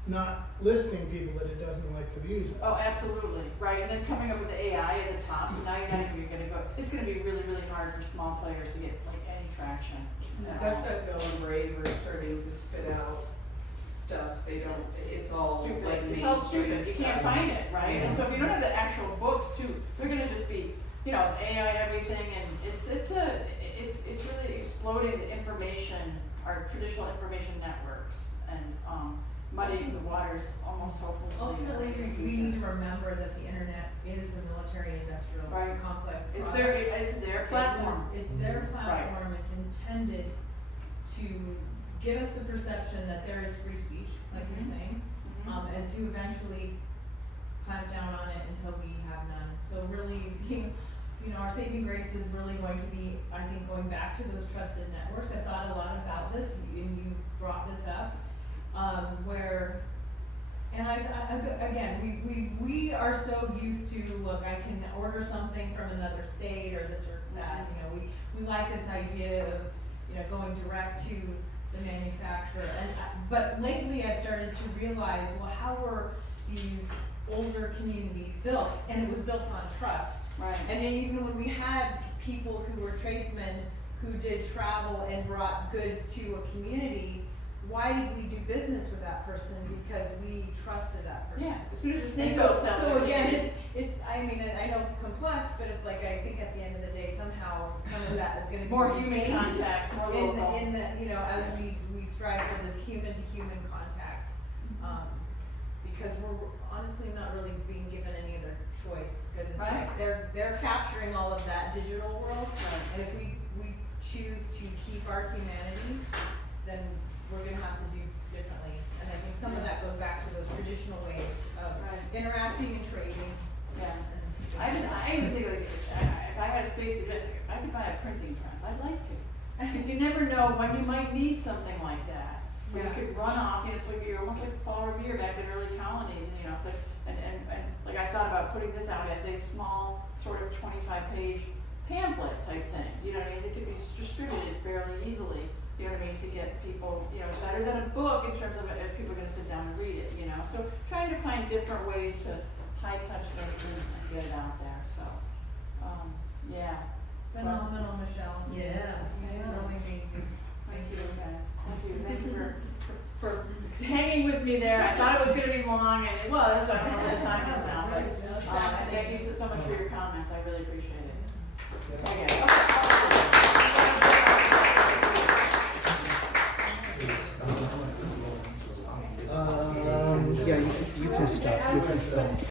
not listing people that it doesn't like the views of. Oh, absolutely, right, and then coming up with the AI at the top, so now you're not even gonna go, it's gonna be really, really hard for small players to get like any traction. at all. DuckDuckGo and Brave are starting to spit out stuff, it's all Stupid. like It's all mainstream stupid, you can't stuff. find it, right? And so if you don't have the actual books too, they're gonna just be, AI everything, and it's really exploding the information, our traditional information networks, and muddying the waters almost hopelessly. Ultimately, we need to remember that the internet is a military-industrial Right. complex It's product. their platform. It's their platform, it's intended to give us the perception that there is free speech, like you're Mhm. saying, Mhm. and to eventually clamp down on it until we have none. So really, our saving grace is really going to be, I think, going back to those trusted networks. I thought a lot about this, and you brought this up, again, we are so used to, look, I can order something from another state or this or that, we like this idea of, going direct to the manufacturer, but lately I've started to realize, well, how were these older communities built? And it was built on trust. Right. And then even when we had people who were tradesmen who did travel and brought goods to a community, why did we do business with that person? Because we trusted that person. Yeah, as soon as the snake And oil sells. so again, I know it's complex, but it's like, I think at the end of the day, somehow, some of that is gonna be More human retained contact, more local. in the, as we strive for this human-to-human contact. Because we're honestly not really being given any other choice, cause it's Right. like, they're capturing all of that digital world. Right. And if we choose to keep our humanity, then we're gonna have to do differently. And I think some of that goes back to those traditional ways of Right. interacting and trading. Yeah. And I even think like, if I had a space to invest, if I could buy a printing press, I'd like to. Because you never know when you might need something like that. Where you Yeah. could run off, it's like you're almost like Paul Revere back in early colonies, and it's like, and like I thought about putting this out as a small sort of 25-page pamphlet type thing, what I mean? That could be distributed fairly easily, to get people, it's better than a book in terms of if people are gonna sit down and read it, So trying to find different ways to high touch things and get it out there, so, yeah. phenomenal, Michelle. Yeah. You really amaze me. Thank you guys, thank you for hanging with me there. I thought it was gonna be long, and it was, I don't know what the time is now, but, and thank you so much for your comments, I really appreciate it. Okay,